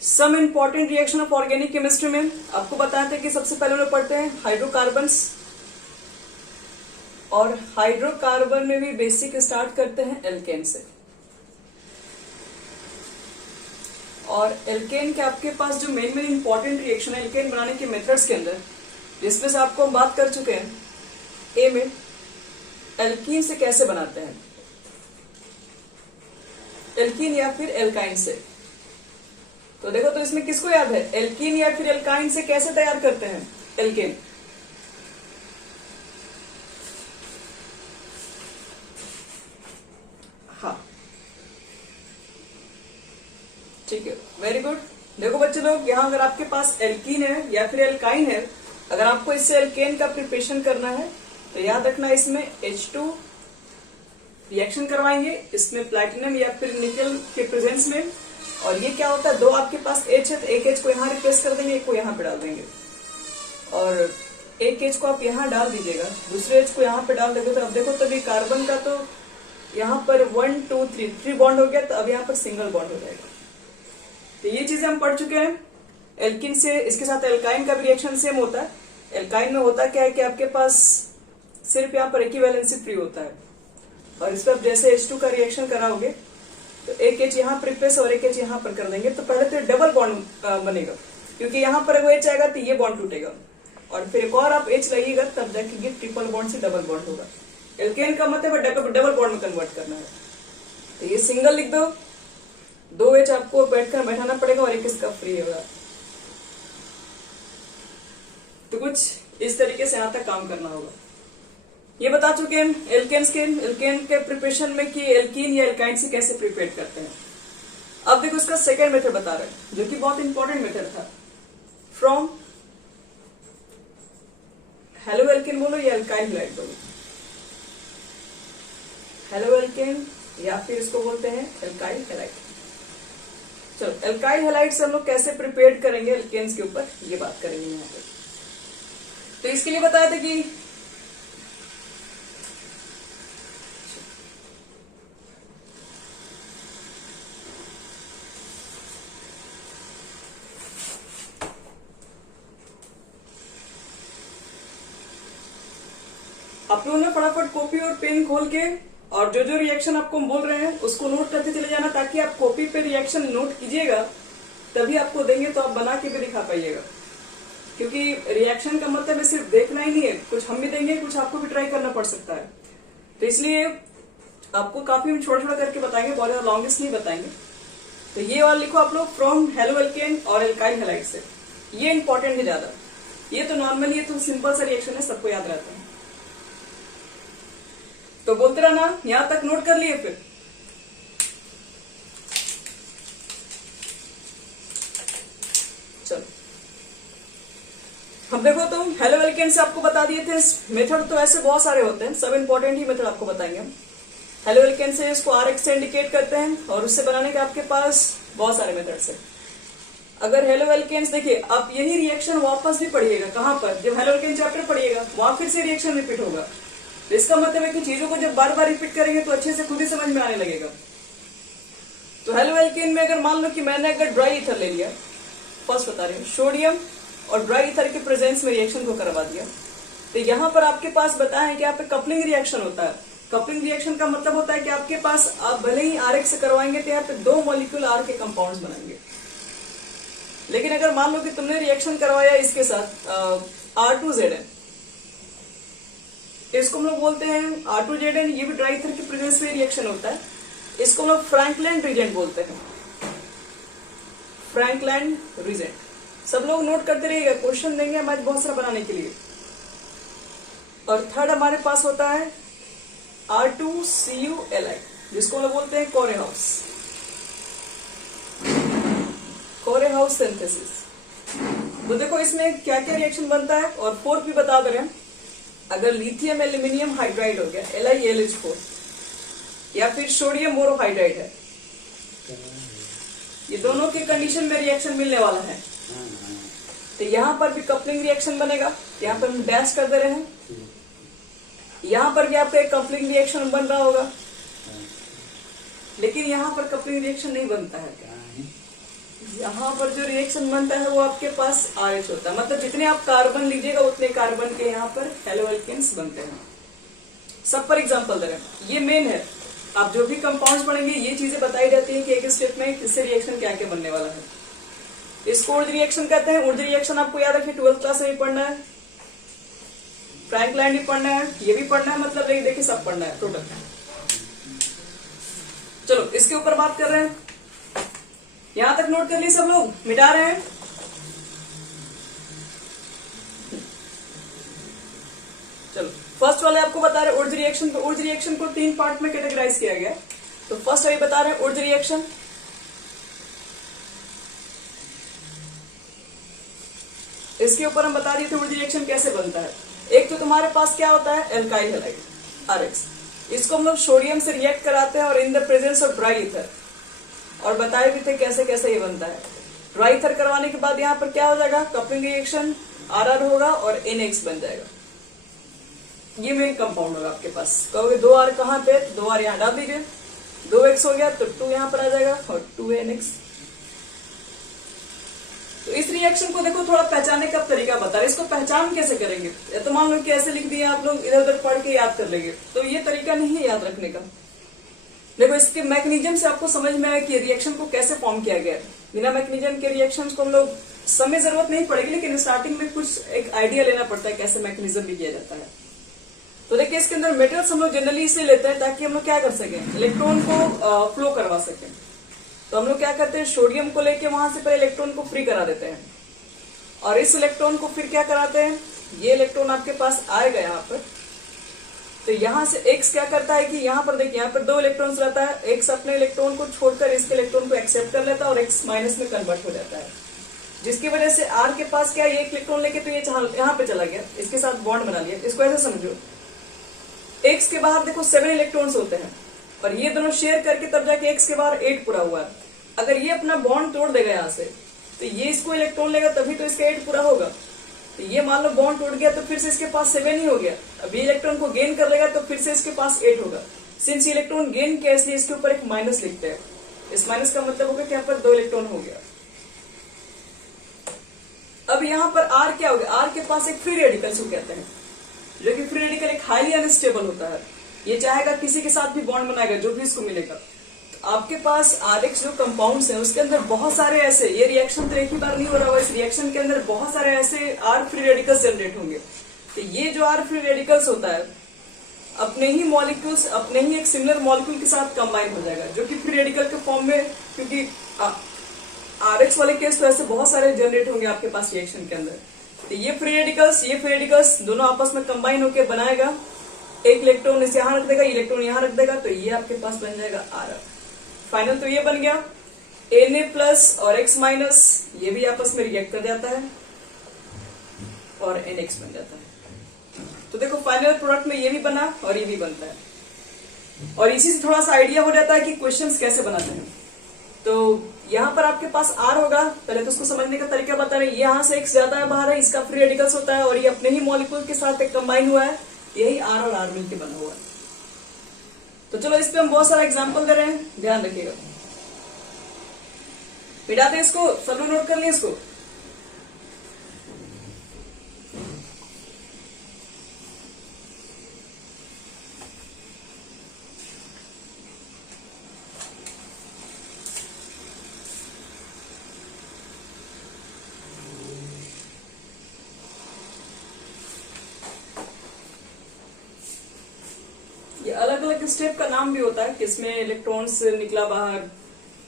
Some important reaction of organic chemistry में आपको बताते हैं कि सबसे पहले लोग पढ़ते हैं हाइड्रोकार्बन्स, और हाइड्रोकार्बन में भी बेसिक स्टार्ट करते हैं एल्केन से। और एल्केन के आपके पास जो मेन इंपॉर्टेंट रिएक्शन है एल्केन बनाने के मेथड्स के अंदर, जिसमें से आपको हम बात कर चुके हैं ए में एल्कीन से कैसे बनाते हैं, एल्कीन या फिर एल्काइन से। तो देखो तो इसमें किसको याद है, एल्कीन या फिर एल्काइन से कैसे तैयार करते हैं एल्केन। हाँ ठीक है, वेरी गुड। देखो बच्चे लोग, यहां अगर आपके पास एल्कीन है या फिर एल्काइन है, अगर आपको इससे एल्केन का प्रिपरेशन करना है तो याद रखना इसमें H2 रिएक्शन करवाएंगे, इसमें प्लैटिनम या फिर निकल के प्रेजेंस में। और ये क्या होता है, दो आपके पास H है तो एक H को यहाँ रिप्लेस कर देंगे, एक को यहाँ पे डाल देंगे, और एक H को आप यहाँ डाल दीजिएगा, दूसरे H को यहाँ पे डाल देंगे। तो अब देखो तभी कार्बन का तो यहाँ पर 1 2 3 बॉन्ड हो गया, तो अब यहाँ पर सिंगल बॉन्ड हो जाएगा। तो ये चीजें हम पढ़ चुके हैं। एल्किन से इसके साथ एल्काइन का भी रिएक्शन सेम होता है। एल्काइन में होता क्या है कि आपके पास सिर्फ यहाँ पर इक्विवेलेंसी फ्री होता है, और इस पर जैसे H2 का रिएक्शन कराओगे तो एक H यहाँ पर रिप्लेस और एक H यहाँ पर कर देंगे, तो पहले तो डबल बॉन्ड बनेगा, क्योंकि यहाँ पर अगर H आएगा तो ये बॉन्ड टूटेगा, और फिर एक और आप H लगाइएगा तब जाके ट्रिपल बॉन्ड से डबल बॉन्ड होगा। एल्केन का मतलब डबल बॉन्ड में कन्वर्ट करना है। तो ये सिंगल लिख दो, 2 H आपको बैठाना पड़ेगा और एक इसका फ्री होगा। तो कुछ इस तरीके से यहाँ तक काम करना होगा। ये बता चुके हैं एल्केन के प्रिपरेशन में कि एल्कीन या एल्काइन से कैसे प्रिपेयर करते हैं। अब देखो इसका सेकेंड मेथड बता रहे हैं, जो कि बहुत इंपॉर्टेंट मेथड था। फ्रॉम हेलो एल्केन बोलो या एल्काइल हैलाइड बोलो, हेलो एल्केन या फिर इसको बोलते हैं एल्काइल हैलाइड। चलो एल्काइल हैलाइड से हम लोग कैसे प्रिपेयर करेंगे एल्केन्स के ऊपर, ये बात करेंगे यहाँ पे। तो इसके लिए बताया था कि आप लोगों ने फटाफट कॉपी और पेन खोल के और जो जो रिएक्शन आपको हम बोल रहे हैं उसको नोट करते चले जाना, ताकि आप कॉपी पे रिएक्शन नोट कीजिएगा तभी आपको देंगे तो आप बना के भी दिखा पाइएगा। क्योंकि रिएक्शन का मतलब है सिर्फ देखना ही नहीं है, कुछ हम भी देंगे, कुछ आपको भी ट्राई करना पड़ सकता है। तो इसलिए आपको काफी हम छोटा छोटा करके बताएंगे, बहुत ज्यादा लॉन्गेस्ट नहीं बताएंगे। तो ये वाला लिखो आप लोग, फ्रॉम हेलो एल्केन और एल्काइल हैलाइड से। ये इंपॉर्टेंट है ज्यादा, ये तो नॉर्मली ये तो सिंपल सा रिएक्शन है, सबको याद रहता है। तो बोलते रहना, यहां तक नोट कर लिए। फिर चलो हम देखो, तो हेलो एल्केन से आपको बता दिए थे मेथड। तो ऐसे बहुत सारे होते हैं, सब इंपॉर्टेंट ही मेथड आपको बताएंगे हम। हेलो एल्केन से इसको RX से इंडिकेट करते हैं, और उससे बनाने के आपके पास बहुत सारे मेथड्स है। अगर हेलो एल्केन्स देखिए, आप यही रिएक्शन वापस भी पढ़िएगा, कहां पर, जब हेलो एल्केन चैप्टर पढ़िएगा वहां फिर से रिएक्शन रिपीट होगा। इसका मतलब है कि चीजों को जब बार बार रिपीट करेंगे तो अच्छे से खुद ही समझ में आने लगेगा। तो हेलो एल्केन में अगर मान लो कि मैंने अगर ड्राई ईथर ले लिया, फर्स्ट बता रही हूँ, सोडियम और ड्राई ईथर के प्रेजेंस में रिएक्शन को करवा दिया, तो यहाँ पर आपके पास बताया है कि यहाँ पे कपलिंग रिएक्शन होता है। कपलिंग रिएक्शन का मतलब होता है कि आपके पास आप भले ही RX से करवाएंगे तो यहाँ पे 2 मॉलिक्यूल R के कंपाउंड्स बनेंगे। लेकिन अगर मान लो कि तुमने रिएक्शन करवाया इसके साथ R2Zn, इसको हम लोग बोलते हैं R2Zn, ये भी ड्राई ईथर के प्रेजेंस में रिएक्शन होता है। इसको हम लोग फ्रैंकलैंड रिजेंट बोलते हैं, फ्रैंकलैंड रिजेंट। सब लोग नोट करते रहिएगा, क्वेश्चन देंगे हम आज बहुत सारा बनाने के लिए। और थर्ड हमारे पास होता है R2CuLi, जिसको हम लोग बोलते हैं कोरेहाउस, कोरेहाउस सिंथेसिस। तो देखो इसमें क्या क्या रिएक्शन बनता है, और फोर्थ भी बता दे रहे हैं। अगर लिथियम एल्यूमिनियम हाइड्राइड हो गया LiAlH4, या फिर सोडियम बोरोहाइड्राइड है, ये दोनों के कंडीशन में रिएक्शन मिलने वाला है। तो यहाँ पर भी कपलिंग रिएक्शन बनेगा, यहाँ पर हम डैश कर दे रहे हैं। यहाँ पर भी आपका एक कपलिंग रिएक्शन बन रहा होगा, लेकिन यहाँ पर कपलिंग रिएक्शन नहीं बनता है। यहाँ पर जो रिएक्शन बनता है वो आपके पास RH होता है, मतलब जितने आप कार्बन लीजिएगा उतने कार्बन के यहाँ पर हेलो एल्केन्स बनते हैं। सब पर एग्जांपल दे रहे हैं, ये मेन है। आप जो भी कंपाउंड्स पढ़ेंगे ये चीजें बताई जाती है कि एक स्टेप में किससे रिएक्शन क्या क्या बनने वाला है। इसको ऊर्ज रिएक्शन कहते हैं। ऊर्ज रिएक्शन आपको याद रखिए 12th क्लास में भी पढ़ना है, फ्रैंकलाइन भी पढ़ना है, ये भी पढ़ना है, मतलब देखिए सब पढ़ना है टोटल। चलो इसके ऊपर बात कर रहे हैं, यहां तक नोट कर लिए सब लोग, मिटा रहे हैं। चलो फर्स्ट वाले आपको बता रहे ऊर्ज रिएक्शन। तो ऊर्ज रिएक्शन को 3 पार्ट में कैटेगराइज किया गया। तो फर्स्ट वही बता रहे हैं ऊर्ज रिएक्शन। इसके ऊपर हम बता रहे थे ऊर्ज रिएक्शन कैसे बनता है। एक तो तुम्हारे पास क्या होता है, एल्काइल हैलाइड RH, इसको हम लोग सोडियम से रिएक्ट कराते हैं और in the presence of dry ether, और बताए भी थे कैसे कैसे ये बनता है। ड्राई ईथर करवाने के बाद यहाँ पर क्या हो जाएगा, कपलिंग रिएक्शन RR होगा और NX बन जाएगा। ये मेन कंपाउंड होगा आपके पास। कहोगे 2R कहाँ पे, 2R यहाँ डाल दीजिए, 2X हो गया तो 2 यहाँ पर आ जाएगा और 2NX। तो इस रिएक्शन को देखो थोड़ा पहचानने का तरीका बता रहे, इसको पहचान कैसे करेंगे। या तो मान लो कि ऐसे लिख दिया आप लोग, इधर उधर पढ़ के याद कर लेंगे, तो ये तरीका नहीं है याद रखने का। देखो इसके मैकेनिज्म से आपको समझ में आया कि रिएक्शन को कैसे फॉर्म किया गया है। बिना मैकेनिज्म के रिएक्शंस को हम लोग समय जरूरत नहीं पड़ेगी, लेकिन स्टार्टिंग में कुछ एक आइडिया लेना पड़ता है कैसे मैकेनिज्म भी किया जाता है। तो देखिए इसके अंदर मेटल्स हम लोग जनरली इससे लेते हैं ताकि हम लोग क्या कर सकें, इलेक्ट्रॉन को फ्लो करवा सकें। तो हम लोग क्या करते हैं, सोडियम को लेके वहां से पहले इलेक्ट्रॉन को फ्री करा देते हैं, और इस इलेक्ट्रॉन को फिर क्या कराते हैं, ये इलेक्ट्रॉन आपके पास आएगा यहाँ पर। तो यहाँ से X क्या करता है कि यहाँ पर देखिए, यहाँ पर 2 इलेक्ट्रॉन्स रहता है, X अपने इलेक्ट्रॉन को छोड़कर इसके इलेक्ट्रॉन को एक्सेप्ट कर लेता है और X माइनस में कन्वर्ट हो जाता है, जिसकी वजह से R के पास क्या है, 1 इलेक्ट्रॉन लेके तो ये यहाँ पे चला गया, इसके साथ बॉन्ड बना लिया। इसको ऐसे समझो, X के बाहर देखो 7 इलेक्ट्रॉन्स होते हैं, और ये दोनों शेयर करके तब जाके X के बाहर 8 पूरा हुआ है। अगर ये अपना बॉन्ड तोड़ देगा यहाँ से, तो ये इसको इलेक्ट्रॉन लेगा तभी तो इसका 8 पूरा होगा। तो ये मान लो बॉन्ड टूट गया तो फिर से इसके पास 7 ही हो गया। अब ये इलेक्ट्रॉन को गेन कर लेगा तो फिर से इसके पास 8 होगा। सिंस ये इलेक्ट्रॉन गेन किया इसलिए इसके ऊपर एक माइनस लिखते हैं। इस माइनस का मतलब होगा कि यहाँ पर 2 इलेक्ट्रॉन हो गया। अब यहाँ पर R क्या हो गया, R के पास एक फ्री रेडिकल को कहते हैं, जो कि फ्री रेडिकल एक हाईली अनस्टेबल होता है। ये चाहेगा किसी के साथ भी बॉन्ड बनाएगा, जो भी इसको मिलेगा। आपके पास RH जो कंपाउंड्स हैं उसके अंदर बहुत सारे ऐसे, ये रिएक्शन तो एक ही बार नहीं हो रहा होगा, इस रिएक्शन के अंदर बहुत सारे ऐसे R फ्री रेडिकल्स जनरेट होंगे। तो ये जो R फ्री रेडिकल्स होता है अपने ही मॉलिक्यूल्स, अपने ही एक सिमिलर मॉलिक्यूल के साथ कंबाइन हो जाएगा, जो कि फ्री रेडिकल के फॉर्म में, क्योंकि RH वाले केस तो ऐसे बहुत सारे जनरेट होंगे आपके पास रिएक्शन के अंदर। तो ये फ्री रेडिकल्स दोनों आपस में कंबाइन होकर बनाएगा, एक इलेक्ट्रॉन इसे यहाँ रख देगा, इलेक्ट्रॉन यहाँ रख देगा, तो ये आपके पास बन जाएगा R। फाइनल तो ये बन गया Na+ और X- ये भी आपस में रिएक्ट कर जाता है और NX बन जाता है। तो देखो फाइनल प्रोडक्ट में ये भी बना और ये भी बनता है, और इसी से थोड़ा सा आइडिया हो जाता है कि क्वेश्चंस कैसे बनाते हैं। तो यहाँ पर आपके पास R होगा, पहले तो उसको समझने का तरीका बता रहे हैं। यहाँ से X जाता है बाहर है, इसका फ्री रेडिकल्स होता है और ये अपने ही मॉलिक्यूल के साथ एक कंबाइन हुआ है, यही R और R मिलकर बना हुआ है। तो चलो इस पे हम बहुत सारा एग्जांपल दे रहे हैं, ध्यान रखिएगा। मिटाते इसको, सब लोग नोट कर लिए इसको। ये अलग अलग स्टेप का नाम भी होता है, किसमें इलेक्ट्रॉन्स निकला बाहर,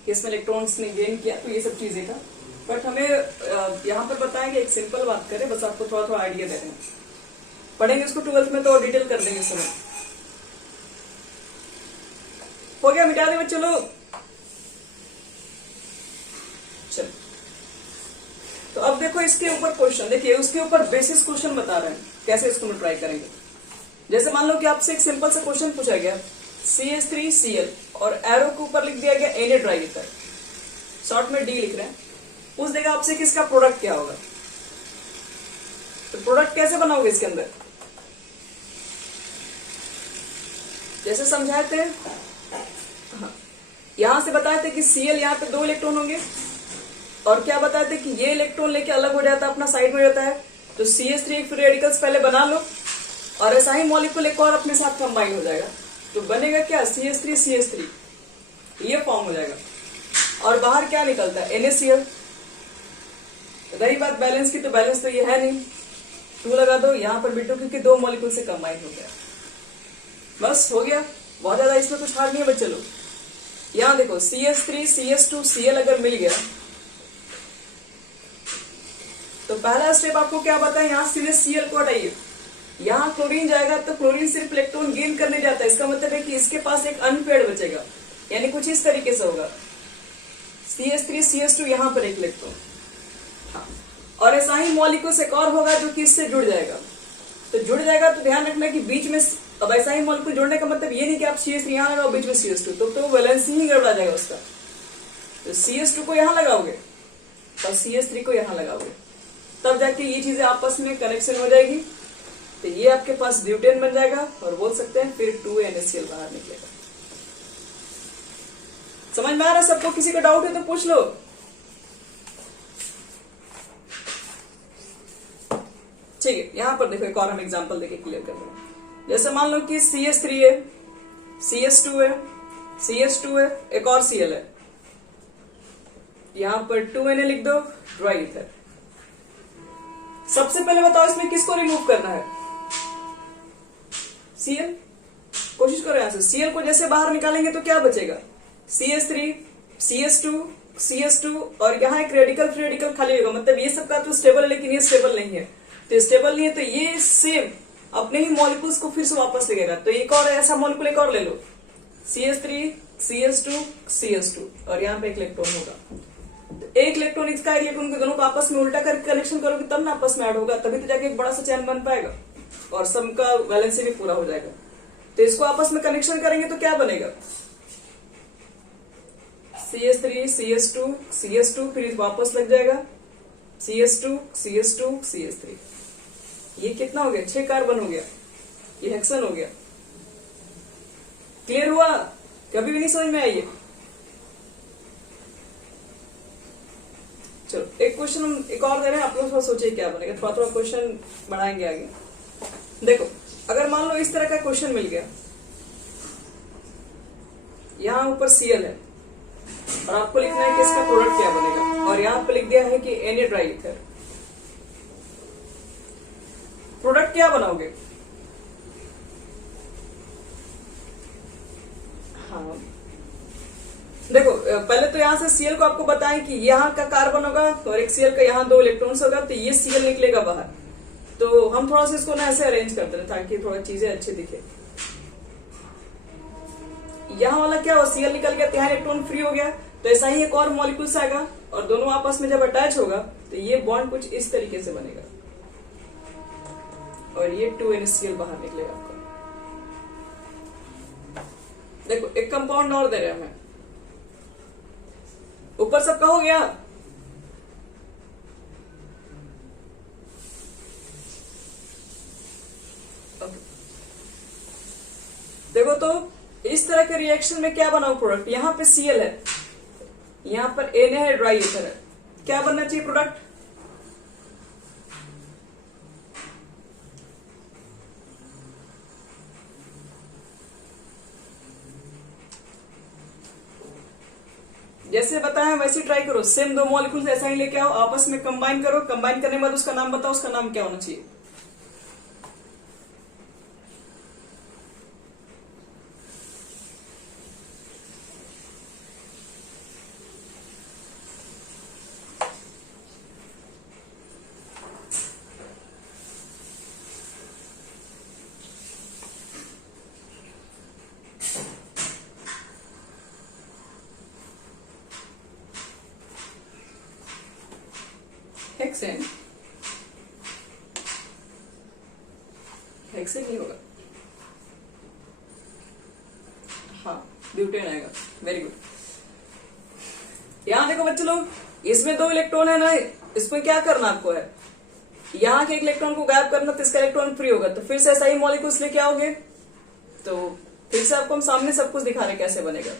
किसमें इलेक्ट्रॉन्स ने गेन किया, तो ये सब चीजें का। बट हमें यहाँ पर बताएंगे, एक सिंपल बात करें, बस आपको थोड़ा थोड़ा आइडिया दे रहे हैं। पढ़ेंगे इसको 12th में तो डिटेल कर देंगे समय। हो गया, मिटा दे बच्चों लोग। चलो तो अब देखो इसके ऊपर क्वेश्चन, देखिए उसके ऊपर बेसिस क्वेश्चन बता रहे हैं कैसे इसको हम ट्राई करेंगे। जैसे मान लो कि आपसे एक सिंपल सा क्वेश्चन पूछा गया, CH3Cl और एरो के ऊपर लिख दिया गया Na ड्राई ईथर, शॉर्ट में D लिख रहे हैं, पूछ देगा आपसे कि इसका प्रोडक्ट क्या होगा। तो प्रोडक्ट कैसे बनाओगे इसके अंदर, जैसे समझाए थे, हाँ, यहां से बताए थे कि Cl यहाँ पे 2 इलेक्ट्रॉन होंगे, और क्या बताते कि ये इलेक्ट्रॉन लेके अलग हो जाता है, अपना साइड में रहता है। तो CH3 एक फ्री रेडिकल्स पहले बना लो और ऐसा ही मॉलिक्यूल एक और अपने साथ कंबाइन हो जाएगा, तो बनेगा क्या CH3 CH3, ये फॉर्म हो जाएगा। और बाहर क्या निकलता है NaCl। रही बात बैलेंस की, तो बैलेंस तो ये है नहीं, 2 लगा दो, यहां पर भी 2 क्योंकि 2 मॉलिक्यूल से कंबाइन हो गया। बस हो गया, बहुत ज्यादा इसमें कुछ हार्ड नहीं है बच्चे लोग। यहां देखो CH3 CH2 Cl अगर मिल गया तो पहला स्टेप आपको क्या बताया, यहां सीधे Cl को हटाइए, यहां क्लोरीन जाएगा तो क्लोरीन सिर्फ इलेक्ट्रॉन गेन करने जाता है, इसका मतलब है कि इसके पास एक अनपेयर्ड बचेगा, यानी कुछ इस तरीके से होगा CH3 CH2 यहां पर एक इलेक्ट्रॉन। हाँ, और ऐसा ही मॉलिक्यूल एक और होगा जो कि इससे जुड़ जाएगा। तो जुड़ जाएगा तो ध्यान रखना कि बीच में, अब ऐसा ही मॉलिक्यूल जोड़ने का मतलब ये नहीं कि आप CH3 यहां लगाओ बीच में CH2, तो वैलेंसी ही गड़बड़ा जाएगा उसका। तो CH2 को यहां लगाओगे और CH3 को यहां लगाओगे, तब जाके ये चीजें आपस में कनेक्शन हो जाएगी, तो ये आपके पास ब्यूटेन बन जाएगा और बोल सकते हैं फिर 2NaCl बाहर निकलेगा। समझ में आ रहा है सबको? किसी का डाउट है तो पूछ लो। ठीक है, यहां पर देखो एक और हम एग्जांपल देके क्लियर कर रहे हैं। जैसे मान लो कि CH3 है, CH2 है, CH2 है, एक और Cl है, यहां पर 2Na लिख दो, ड्राई ईथर। सबसे पहले बताओ इसमें किसको रिमूव करना है? Cl। कोशिश करो यहां से, Cl को जैसे बाहर निकालेंगे तो क्या बचेगा? CH3 CH2 CH2 और यहाँ एक रेडिकल फ्री रेडिकल खाली होगा, मतलब ये सबका तो स्टेबल है लेकिन ये स्टेबल नहीं है, तो स्टेबल नहीं है तो ये सेम अपने ही मॉलिक्यूल्स को फिर से वापस लेगा। तो एक और ऐसा मॉलिक्यूल एक और ले लो, CH3 CH2 CH2 और यहाँ पे एक इलेक्ट्रॉन होगा, तो एक इलेक्ट्रॉन इसका इलेक्ट्रॉन को दोनों को आपस में उल्टा करके कनेक्शन करोगे तब ना आपस में ऐड होगा, तभी तो जाके एक बड़ा सा चैन बन पाएगा और सबका वैलेंसी भी पूरा हो जाएगा। तो इसको आपस में कनेक्शन करेंगे तो क्या बनेगा? CH3 CH2 CH2 फिर वापस लग जाएगा CH2 CH2 CH3। ये कितना हो गया? 6 कार्बन हो गया, ये हेक्सन हो गया। क्लियर हुआ? कभी भी नहीं समझ में आई है? चलो एक क्वेश्चन हम एक और दे रहे हैं, आप लोग थोड़ा सोचिए क्या बनेगा, थोड़ा थोड़ा क्वेश्चन बढ़ाएंगे आगे। देखो अगर मान लो इस तरह का क्वेश्चन मिल गया, यहां ऊपर Cl है और आपको लिखना है कि इसका प्रोडक्ट क्या बनेगा, और यहां पर लिख दिया है कि Na ड्राई ईथर। प्रोडक्ट क्या बनाओगे? हाँ देखो पहले तो यहां से Cl को आपको बताएं कि यहां का कार्बन होगा और एक Cl का यहां 2 इलेक्ट्रॉन्स होगा, तो ये Cl निकलेगा बाहर। तो हम थोड़ा सा इसको ना ऐसे अरेंज करते हैं ताकि थोड़ा चीजें अच्छी दिखे। यहां वाला क्या हो, Cl निकल गया तो यहाँ इलेक्ट्रॉन फ्री हो गया, तो ऐसा ही एक और मॉलिक्यूल्स आएगा और दोनों आपस में जब अटैच होगा तो ये बॉन्ड कुछ इस तरीके से बनेगा और ये 2NaCl बाहर निकलेगा आपका। देखो एक कंपाउंड और दे रहे हैं हमें, ऊपर सबका हो गया। देखो तो इस तरह के रिएक्शन में क्या बनाओ प्रोडक्ट? यहां पे Cl है, यहां पर Na है, ड्राई ईथर है, क्या बनना चाहिए प्रोडक्ट? जैसे बताया वैसे ट्राई करो, सेम 2 मॉलिक्यूल्स ऐसा ही लेके आओ, आपस में कंबाइन करो, कंबाइन करने के बाद उसका नाम बताओ, उसका नाम क्या होना चाहिए? हेक्सेन। हेक्सेन नहीं होगा, हाँ ब्यूटेन आएगा। Very good. यहां देखो बच्चे लोग, इसमें 2 इलेक्ट्रॉन है ना, इसमें क्या करना आपको है, यहां के एक इलेक्ट्रॉन को गायब करना, तो इसका इलेक्ट्रॉन फ्री होगा, तो फिर से ऐसा ही मॉलिक्यूल्स लेके आओगे। तो फिर से आपको हम सामने सब कुछ दिखा रहे कैसे बनेगा।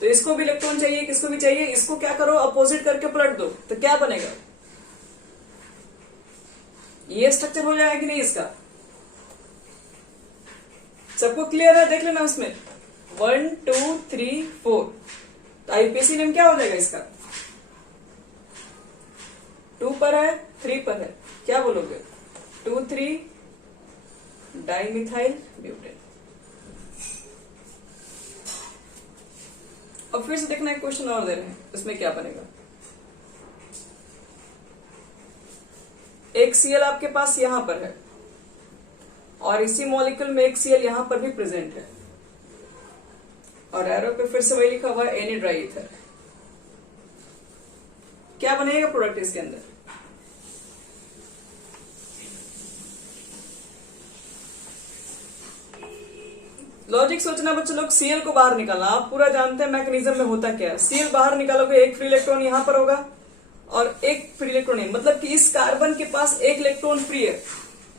तो इसको भी इलेक्ट्रॉन चाहिए, किसको भी चाहिए, इसको क्या करो अपोजिट करके पलट दो, तो क्या बनेगा, ये स्ट्रक्चर हो जाएगा कि नहीं इसका। सबको क्लियर है, देख लेना उसमें 1 2 3 4। तो आईपीएसी नेम क्या हो जाएगा इसका, 2 पर है 3 पर है, क्या बोलोगे 2 3 डाइमिथाइल ब्यूटेन। अब फिर से देखना एक क्वेश्चन और दे रहे हैं, उसमें क्या बनेगा। एक सीएल आपके पास यहां पर है और इसी मॉलिक्यूल में एक सीएल यहां पर भी प्रेजेंट है और एरो पे फिर से वही लिखा हुआ है एनी ड्राई ईथर। क्या बनेगा प्रोडक्ट इसके अंदर, लॉजिक सोचना बच्चों लोग। सीएल को बाहर निकालना, आप पूरा जानते हैं मैकेनिज्म में होता क्या है। सीएल बाहर निकालोगे, एक फ्री इलेक्ट्रॉन यहां पर होगा और एक फ्री इलेक्ट्रॉन नहीं, मतलब कि इस कार्बन के पास एक इलेक्ट्रॉन फ्री है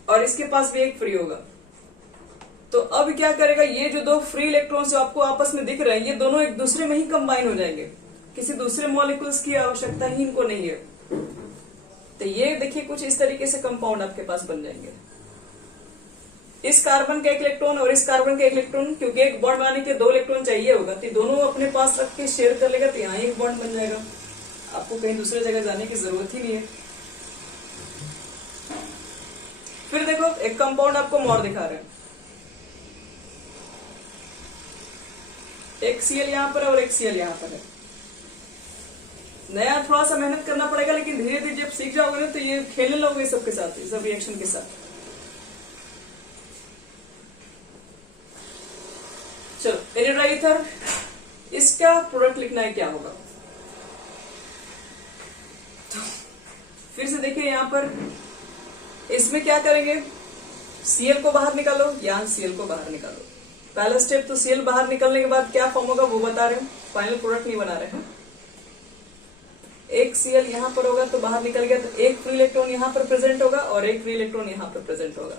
और इसके पास भी एक फ्री होगा। तो अब क्या करेगा, ये जो दो फ्री इलेक्ट्रॉन जो आपको आपस में दिख रहे हैं, ये दोनों एक दूसरे में ही कंबाइन हो जाएंगे, किसी दूसरे मॉलिक्यूल्स की आवश्यकता ही इनको नहीं है। तो ये देखिए कुछ इस तरीके से कंपाउंड आपके पास बन जाएंगे। इस कार्बन का एक इलेक्ट्रॉन और इस कार्बन का एक इलेक्ट्रॉन, क्योंकि एक बॉन्ड बनाने के 2 इलेक्ट्रॉन चाहिए होगा, तो दोनों अपने पास रख के शेयर कर लेगा, तो यहाँ एक बॉन्ड बन जाएगा। आपको कहीं दूसरे जगह जाने की जरूरत ही नहीं है। फिर देखो एक कंपाउंड आपको मोर दिखा रहे हैं, एक सीएल यहां पर है और एक सीएल यहां पर है। नया थोड़ा सा मेहनत करना पड़ेगा, लेकिन धीरे धीरे जब सीख जाओगे ना तो ये खेलने लगोगे सबके साथ, सब रिएक्शन के साथ। चलो एनी ड्राई ईथर, इसका प्रोडक्ट लिखना है, क्या होगा। तो फिर से देखिए यहां पर इसमें क्या करेंगे, सीएल को बाहर निकालो, यहां सीएल को बाहर निकालो। पहला स्टेप तो सीएल बाहर निकलने के बाद क्या फॉर्म होगा वो बता रहे हैं, फाइनल प्रोडक्ट नहीं बना रहे हैं। एक सीएल यहां पर होगा तो बाहर निकल गया, तो एक फ्री इलेक्ट्रॉन यहां पर प्रेजेंट होगा और एक फ्री इलेक्ट्रॉन यहां पर प्रेजेंट होगा।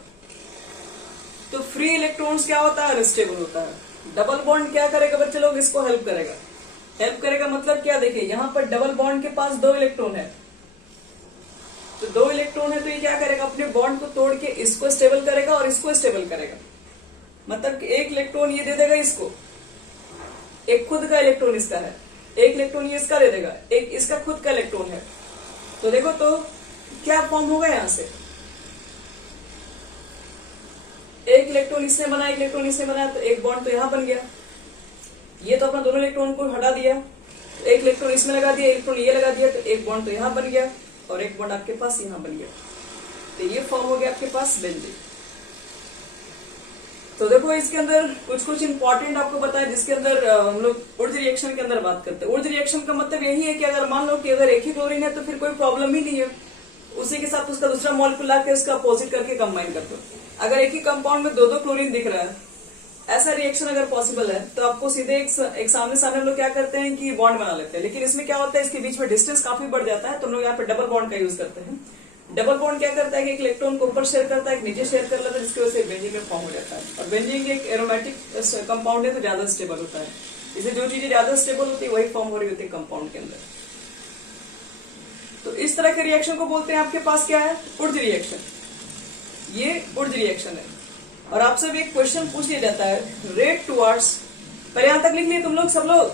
तो फ्री इलेक्ट्रॉन्स क्या होता है, अनस्टेबल होता है। डबल बॉन्ड क्या करेगा बच्चे लोग, इसको हेल्प करेगा। हेल्प करेगा मतलब क्या, देखिए यहां पर डबल बॉन्ड के पास 2 इलेक्ट्रॉन है, तो 2 इलेक्ट्रॉन है तो ये क्या करेगा, अपने बॉन्ड को तोड़ के इसको स्टेबल करेगा और इसको स्टेबल करेगा। मतलब कि एक इलेक्ट्रॉन ये दे देगा इसको, एक खुद का इलेक्ट्रॉन इसका है, एक इलेक्ट्रॉन ये इसका दे देगा, एक इसका खुद का इलेक्ट्रॉन है। तो देखो तो क्या फॉर्म होगा, यहां से एक इलेक्ट्रॉन इसने बनाया, एक इलेक्ट्रॉन इसने बनाया, तो एक बॉन्ड तो यहां बन गया। ये तो अपना दोनों इलेक्ट्रॉन को हटा दिया, तो एक इलेक्ट्रॉन इसमें लगा दिया, इलेक्ट्रॉन ये लगा दिया, तो एक बॉन्ड तो यहां बन गया और एक बॉन्ड आपके पास यहां बन गया। तो ये फॉर्म हो गया आपके पास बेंजीन। तो देखो इसके अंदर कुछ कुछ इंपॉर्टेंट आपको बताया, जिसके अंदर हम लोग ऊर्जा रिएक्शन के अंदर बात करते हैं। ऊर्जा रिएक्शन का मतलब यही है कि अगर मान लो कि अगर एक ही क्लोरीन है तो फिर कोई प्रॉब्लम ही नहीं है, उसी के साथ उसका दूसरा मॉलिक्यूल लाके उसका अपोजिट करके कंबाइन कर दो। अगर एक ही कंपाउंड में 2 क्लोरीन दिख रहा है, ऐसा रिएक्शन अगर पॉसिबल है तो आपको सीधे एक सामने सामने हम लोग क्या करते हैं कि बॉन्ड बना लेते हैं। लेकिन इसमें क्या होता है, इसके बीच में डिस्टेंस काफी बढ़ जाता है, तो हम लोग यहाँ पे डबल बॉन्ड का यूज करते हैं। डबल बॉन्ड क्या करता है कि एक इलेक्ट्रॉन को ऊपर शेयर करता है, एक नीचे शेयर कर लेता है, जिसकी वजह से बेंजीन में फॉर्म हो जाता है। और बेंजीन एक एरोमेटिक कंपाउंड है तो ज्यादा स्टेबल होता है, इसे जो चीजें ज्यादा स्टेबल होती है वही फॉर्म हो रही होती है कंपाउंड के अंदर। तो इस तरह के रिएक्शन को बोलते हैं आपके पास क्या है, ऊर्जा रिएक्शन। ये ऊर्जा रिएक्शन है। और आपसे भी एक क्वेश्चन पूछ लिया जाता है, रेट टुवर्ड्स, पहले यहां तक लिख लिए तुम लोग सब लोग,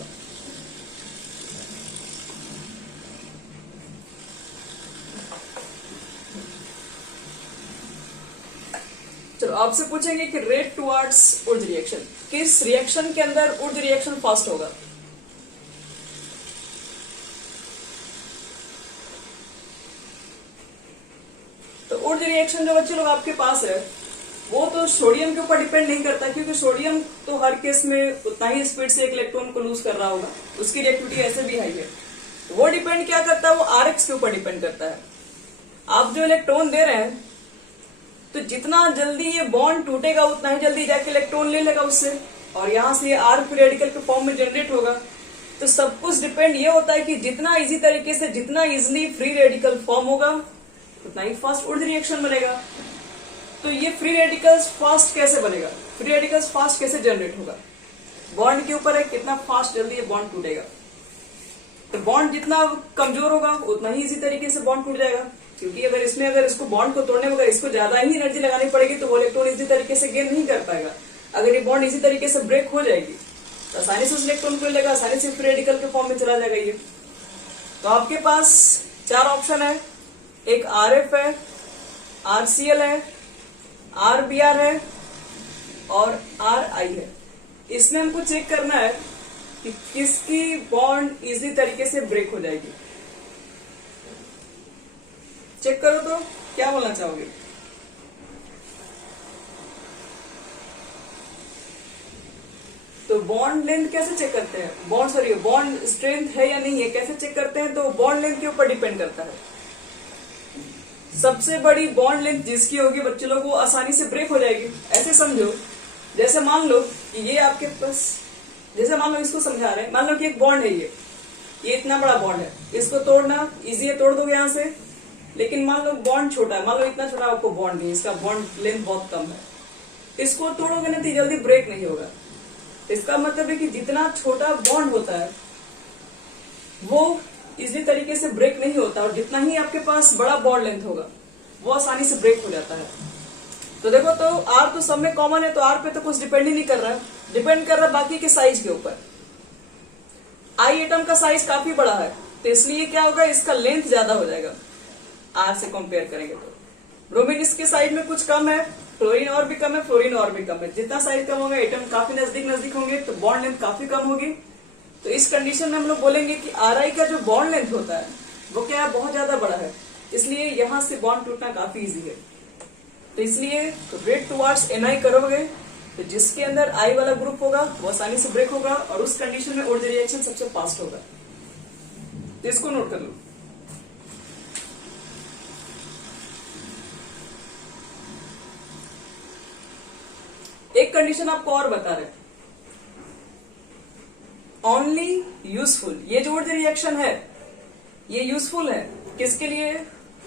चलो आपसे पूछेंगे कि रेट टुवर्ड्स ऊर्जा रिएक्शन, किस रिएक्शन के अंदर ऊर्जा रिएक्शन फास्ट होगा। तो ऊर्जा रिएक्शन जो बच्चे लोग आपके पास है वो तो सोडियम के ऊपर डिपेंड नहीं करता, क्योंकि सोडियम तो हर केस में उतना ही स्पीड से एक इलेक्ट्रॉन को लूज कर रहा होगा, उसकी रिएक्टिविटी ऐसे भी हाई है। वो डिपेंड क्या करता है, वो आरएक्स के ऊपर डिपेंड करता है। आप जो इलेक्ट्रॉन दे रहे हैं तो जितना जल्दी ये बॉन्ड टूटेगा उतना ही जल्दी जाके इलेक्ट्रॉन ले लेगा उससे, और यहां से ये आर फ्री रेडिकल के फॉर्म में जनरेट होगा। तो सब कुछ डिपेंड ये होता है कि जितना इजी तरीके से, जितना इजिली फ्री रेडिकल फॉर्म होगा उतना ही फास्ट ऊर्जा रिएक्शन बनेगा। तो ये फ्री रेडिकल्स फास्ट कैसे बनेगा, फ्री रेडिकल्स फास्ट कैसे जनरेट होगा, बॉन्ड के ऊपर है कितना फास्ट जल्दी ये बॉन्ड टूटेगा। तो बॉन्ड जितना कमजोर होगा उतना ही इजी तरीके से बॉन्ड टूट जाएगा, क्योंकि अगर इसको बॉन्ड को तोड़ने में अगर इसको ज्यादा ही एनर्जी लगानी पड़ेगी तो वो इलेक्ट्रॉन इजी तरीके से गेन नहीं कर पाएगा। अगर ये बॉन्ड इसी तरीके से ब्रेक हो जाएगी तो आसानी से उस इलेक्ट्रॉन को लेगा, आसानी से फ्री रेडिकल के फॉर्म में चला जाएगा ये। तो आपके पास 4 ऑप्शन है, एक RF है, RCl है, RBr है और RI है। इसमें हमको चेक करना है कि किसकी बॉन्ड इजी तरीके से ब्रेक हो जाएगी। चेक करो तो क्या बोलना चाहोगे? तो बॉन्ड लेंथ कैसे चेक करते हैं, बॉन्ड स्ट्रेंथ है या नहीं है कैसे चेक करते हैं? तो बॉन्ड लेंथ के ऊपर डिपेंड करता है। सबसे बड़ी बॉन्ड लेंथ जिसकी होगी बच्चे लोग वो आसानी से ब्रेक हो जाएगी। ऐसे समझो, जैसे मान लो कि ये आपके पास, जैसे मान लो इसको समझा रहे हैं, मान लो कि एक बॉन्ड है, ये इतना बड़ा बॉन्ड है, इसको तोड़ना इजी है, तोड़ दोगे यहां से। लेकिन मान लो बॉन्ड छोटा है, मान लो इतना छोटा आपको बॉन्ड है, इसका बॉन्ड लेंथ बहुत कम है, इसको तोड़ोगे ना तो जल्दी ब्रेक नहीं होगा। इसका मतलब है कि जितना छोटा बॉन्ड होता है वो इजी तरीके से ब्रेक नहीं होता, और जितना ही आपके पास बड़ा बॉन्ड लेंथ होगा वो आसानी से ब्रेक हो जाता है। तो देखो, तो आर तो सब में कॉमन है, तो आर पे तो कुछ डिपेंड ही नहीं कर रहा है, डिपेंड कर रहा है बाकी के साइज के ऊपर। आई एटम का साइज काफी बड़ा है तो इसलिए क्या होगा, इसका लेंथ ज्यादा हो जाएगा आर से कंपेयर करेंगे। तो ब्रोमीन इसके साइड में कुछ कम है, क्लोरीन और भी कम है, फ्लोरीन और भी कम है। जितना साइज कम होगा एटम काफी नजदीक होंगे तो बॉन्ड लेंथ काफी कम होगी। तो इस कंडीशन में हम लोग बोलेंगे कि RI का जो बॉन्ड लेंथ होता है वो क्या है, बहुत ज्यादा बड़ा है, इसलिए यहां से बॉन्ड टूटना काफी इजी है। तो इसलिए रेड टुवार्ड्स NI करोगे तो जिसके अंदर I वाला ग्रुप होगा वो आसानी से ब्रेक होगा, और उस कंडीशन में ऊर्जा रिएक्शन सबसे फास्ट होगा। तो इसको नोट कर लो। एक कंडीशन आपको और बता रहे, ओनली यूजफुल, ये जो ऊर्जा रिएक्शन है ये यूजफुल है किसके लिए,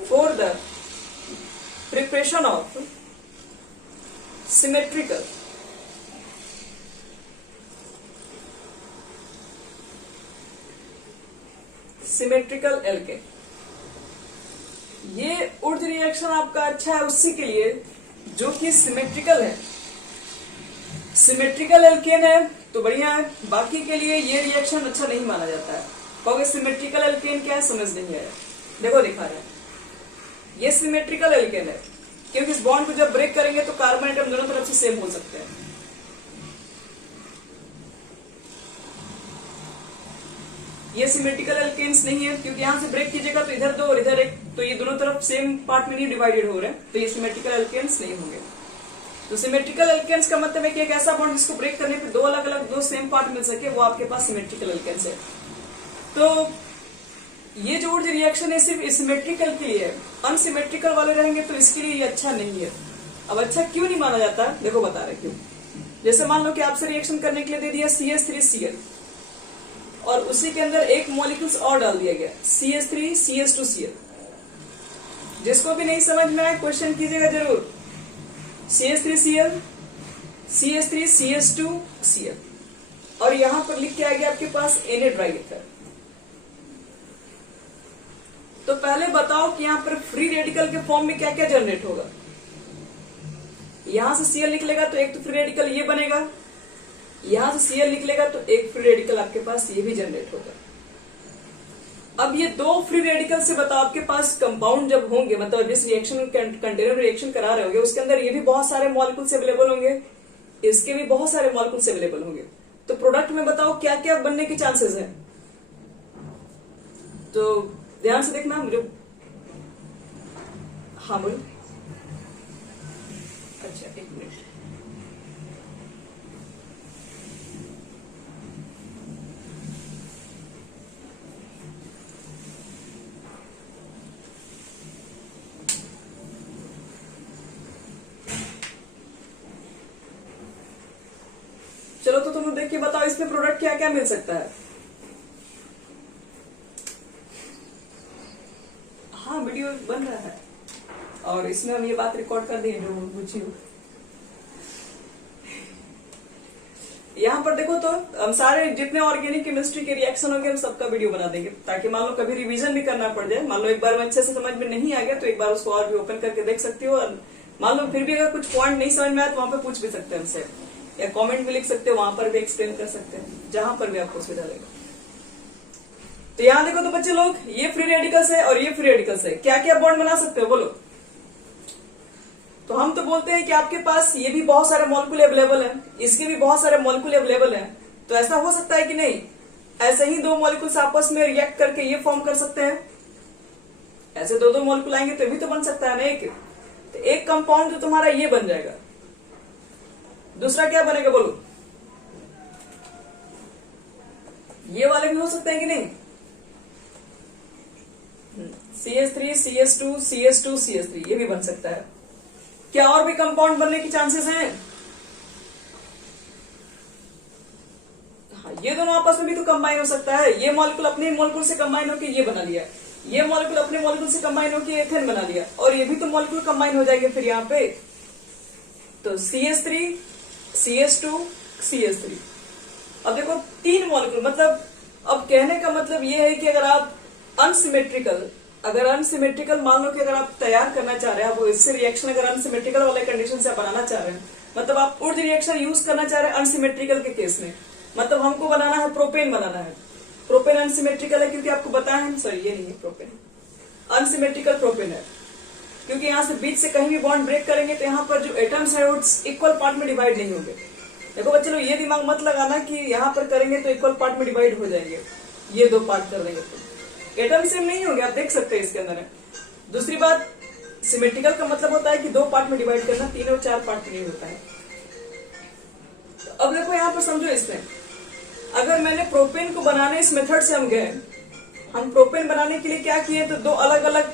for the preparation of symmetrical alkane. ये ऊर्जा रिएक्शन आपका अच्छा है उसी के लिए जो कि सिमेट्रिकल है। सिमेट्रिकल एल्केन है तो बढ़िया है, बाकी के लिए ये रिएक्शन अच्छा नहीं माना जाता है। कहोगे सिमेट्रिकल एल्केन क्या है, समझ नहीं आया। देखो दिखा रहे हैं, ये सिमेट्रिकल एल्केन है क्योंकि इस बॉन्ड को जब ब्रेक करेंगे तो कार्बन एटम दोनों तरफ से सेम हो सकते हैं। ये सिमेट्रिकल एल्केन्स नहीं है क्योंकि यहां से ब्रेक कीजिएगा तो इधर 2 और इधर 1, तो ये दोनों तरफ सेम पार्ट में नहीं डिवाइडेड हो रहे हैं, तो ये सिमेट्रिकल एल्केन्स नहीं होंगे। तो सिमेट्रिकल एल्केन्स का मतलब है कि एक ऐसा बॉन्ड जिसको ब्रेक करने पे 2 अलग-अलग 2 सेम पार्ट मिल सके, वो आपके पास सिमेट्रिकल एल्केन्स है। तो ये जो ऊर्जा रिएक्शन है सिर्फ सिमेट्रिकल के लिए है, अनसिमेट्रिकल वाले रहेंगे तो इसके लिए ये अच्छा नहीं है। अब अच्छा क्यों नहीं माना जाता, देखो बता रहे क्यों। जैसे मान लो कि आपसे रिएक्शन करने के लिए दे दिया CH3Cl और उसी के अंदर एक मॉलिक्यूल्स और डाल दिया गया CH3CH2Cl। जिसको भी नहीं समझ में आए क्वेश्चन कीजिएगा जरूर। CH3Cl, CH3CH2Cl और यहां पर लिख के आ गया आपके पास Na ट्राइएथर। तो पहले बताओ कि यहां पर फ्री रेडिकल के फॉर्म में क्या क्या जनरेट होगा। यहां से Cl निकलेगा तो एक तो फ्री रेडिकल ये बनेगा, यहां से Cl निकलेगा तो एक फ्री रेडिकल आपके पास ये भी जनरेट होगा। अब ये 2 फ्री रेडिकल से बताओ आपके पास कंपाउंड जब होंगे, मतलब जिस रिएक्शन कंटेनर रिएक्शन करा रहे होंगे उसके अंदर ये भी बहुत सारे मॉलिक्यूल्स अवेलेबल होंगे, इसके भी बहुत सारे मॉलिक्यूल्स अवेलेबल होंगे। तो प्रोडक्ट में बताओ क्या क्या बनने के चांसेस है। तो ध्यान से देखना मुझे। हाँ बोलो। अच्छा एक मिनट। चलो तो तुम देख के बताओ इसमें प्रोडक्ट क्या क्या मिल सकता है। हाँ वीडियो बन रहा है और इसमें हम ये बात रिकॉर्ड कर दिए जो पूछी हो। यहाँ पर देखो तो हम सारे जितने ऑर्गेनिक केमिस्ट्री के रिएक्शन होंगे हम सबका वीडियो बना देंगे, ताकि मान लो कभी रिवीजन भी करना पड़ जाए। मान लो एक बार में अच्छे से समझ में नहीं आ गया तो एक बार उसको और भी ओपन करके देख सकती हो, और मान लो फिर भी अगर कुछ पॉइंट नहीं समझ में आया तो वहां पे पूछ भी सकते हैं हमसे, या कमेंट भी लिख सकते हो, वहां पर भी एक्सप्लेन कर सकते हैं, जहां पर भी आपको सुविधा लगेगा। तो यहाँ देखो तो बच्चे लोग, ये फ्री रेडिकल्स है और ये फ्री रेडिकल्स है, क्या क्या बॉन्ड बना सकते हो बोलो? तो हम तो बोलते हैं कि आपके पास ये भी बहुत सारे मॉलिक्यूल अवेलेबल हैं, इसके भी बहुत सारे मॉलिक्यूल अवेलेबल हैं, तो ऐसा हो सकता है कि नहीं ऐसे ही दो मॉलिक्यूल्स आपस में रिएक्ट करके ये फॉर्म कर सकते हैं? ऐसे दो दो मॉलिक्यूल आएंगे तो भी तो बन सकता है ना एक। तो एक कंपाउंड जो तुम्हारा ये बन जाएगा, दूसरा क्या बनेगा बोलो? ये वाले भी हो सकते हैं कि नहीं? CH3 CH2 CH2 CH3 ये भी बन सकता है। क्या और भी कंपाउंड बनने की चांसेस हैं? हाँ, ये दोनों आपस में भी तो कंबाइन हो सकता है। ये मॉलिक्यूल अपने मॉलिक्यूल से कंबाइन होकर ये बना लिया, ये मॉलिक्यूल अपने मॉलिक्यूल से कंबाइन होकर एथेन बना लिया, और ये भी तो मॉलिक्यूल कंबाइन हो जाएंगे फिर यहाँ पे। तो CH3 CH2 CH3। अब देखो तीन मॉलिक्यूल, मतलब अब कहने का मतलब ये है कि अगर आप अनसिमेट्रिकल मान लो कि अगर आप तैयार करना चाह रहे हैं, आप इससे रिएक्शन अगर अनसिमेट्रिकल वाले कंडीशन से आप बनाना चाह रहे हैं, मतलब आप ऊर्ज रिएक्शन यूज करना चाह रहे हैं अनसिमेट्रिकल के केस में, मतलब हमको बनाना है प्रोपेन बनाना है। प्रोपेन अनसिमेट्रिकल है क्योंकि आपको बताया है, सॉरी ये नहीं है प्रोपेन, अनसिमेट्रिकल प्रोपेन है क्योंकि यहाँ से बीच से कहीं भी बॉन्ड ब्रेक करेंगे तो यहाँ पर जो एटम्स है वो इक्वल पार्ट में डिवाइड नहीं होंगे। देखो बच्चे लोग ये दिमाग मत लगाना कि यहाँ पर करेंगे तो इक्वल पार्ट में डिवाइड हो जाएंगे, ये दो पार्ट कर देंगे तो एटम सेम नहीं होंगे, आप देख सकते हैं इसके अंदर है। दूसरी बात, सिमेट्रिकल का मतलब होता है कि दो पार्ट में डिवाइड करना, तीन और चार पार्ट नहीं होता है। तो अब देखो यहाँ पर समझो, इसमें अगर मैंने प्रोपेन को बनाने इस मेथड से हम गए, हम प्रोपेन बनाने के लिए क्या किए, तो दो अलग अलग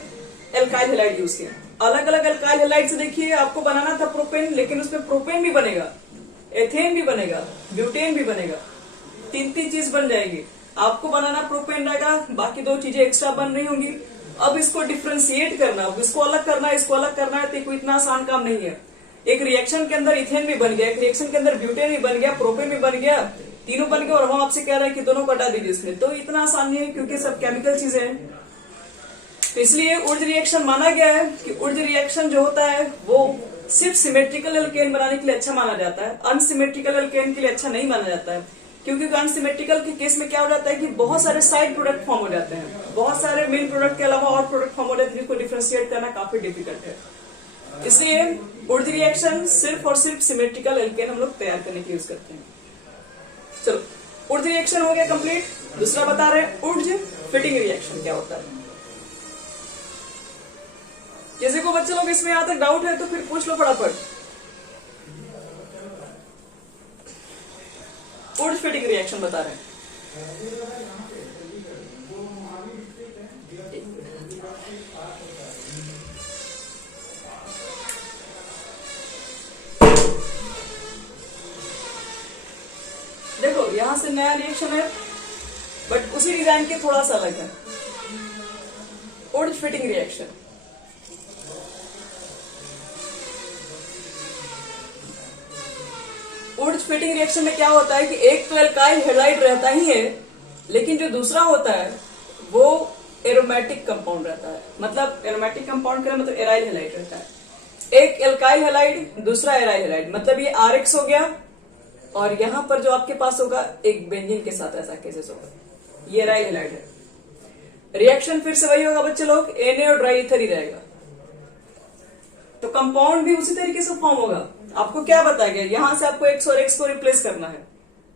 एल्काइल हैलाइड यूज किए। अलग अलग एल्काइल हैलाइड से देखिए आपको बनाना था प्रोपेन, लेकिन उसमें प्रोपेन भी बनेगा, एथेन भी बनेगा, ब्यूटेन भी बनेगा, तीन तीन चीज बन जाएगी। आपको बनाना प्रोपेन रहेगा, बाकी दो चीजें एक्स्ट्रा बन रही होंगी। अब इसको डिफ्रेंशिएट करना, अब इसको अलग करना है, इसको अलग करना है, तो कोई इतना आसान काम नहीं है। एक रिएक्शन के अंदर इथेन भी बन गया, एक रिएक्शन के अंदर ब्यूटेन भी बन गया, प्रोपेन भी बन गया, तीनों बन गए, और हम आपसे कह रहे हैं कि दोनों को हटा दीजिए इसमें, तो इतना आसान नहीं है क्योंकि सब केमिकल चीजें हैं। तो इसलिए ऊर्ज रिएक्शन माना गया है कि ऊर्ज रिएक्शन जो होता है वो सिर्फ सिमेट्रिकल एल्केन बनाने के लिए अच्छा माना जाता है, अनसिमेट्रिकल एल्केन के लिए अच्छा नहीं माना जाता है। क्योंकि अनसिमेट्रिकल के केस में क्या हो जाता है कि बहुत सारे साइड प्रोडक्ट फॉर्म हो जाते हैं, बहुत सारे मेन प्रोडक्ट के अलावा और प्रोडक्ट फॉर्म हो जाते हैं, जिसको डिफरेंशिएट करना काफी डिफिकल्ट है। इसलिए ऊर्ज रिएक्शन सिर्फ और सिर्फ सिमेट्रिकल एल्केन हम लोग तैयार करने के यूज करते हैं। चलो, ऊर्ज रिएक्शन हो गया कंप्लीट। दूसरा बता रहे हैं ऊर्ज फिटिंग रिएक्शन क्या होता है। किसी को बच्चे लोग इसमें यहां तक डाउट है तो फिर पूछ लो फटाफट। ऊर्ज फिटिंग रिएक्शन बता रहे हैं। देखो यहां से नया रिएक्शन है, बट उसी डिजाइन के थोड़ा सा अलग है। Wurtz fitting reaction, Wurtz fitting reaction में क्या होता है कि एक तो एल्काइल हैलाइड रहता ही है, लेकिन जो दूसरा होता है वो एरोमेटिक कंपाउंड रहता है। मतलब एरोमेटिक कंपाउंड का मतलब एराइल हैलाइड रहता है। एक एल्काइल हैलाइड, दूसरा एराइल हैलाइड, मतलब ये RX हो गया, और यहां पर जो आपके पास होगा एक बेंजीन के साथ ऐसा केसेस होगा, ये एराइल हैलाइड है। रिएक्शन फिर से वही होगा बच्चे लोग, Na और ड्राई ईथर ही रहेगा, तो कंपाउंड भी उसी तरीके से फॉर्म होगा। आपको क्या बताया गया, यहां से आपको X और X को रिप्लेस करना है,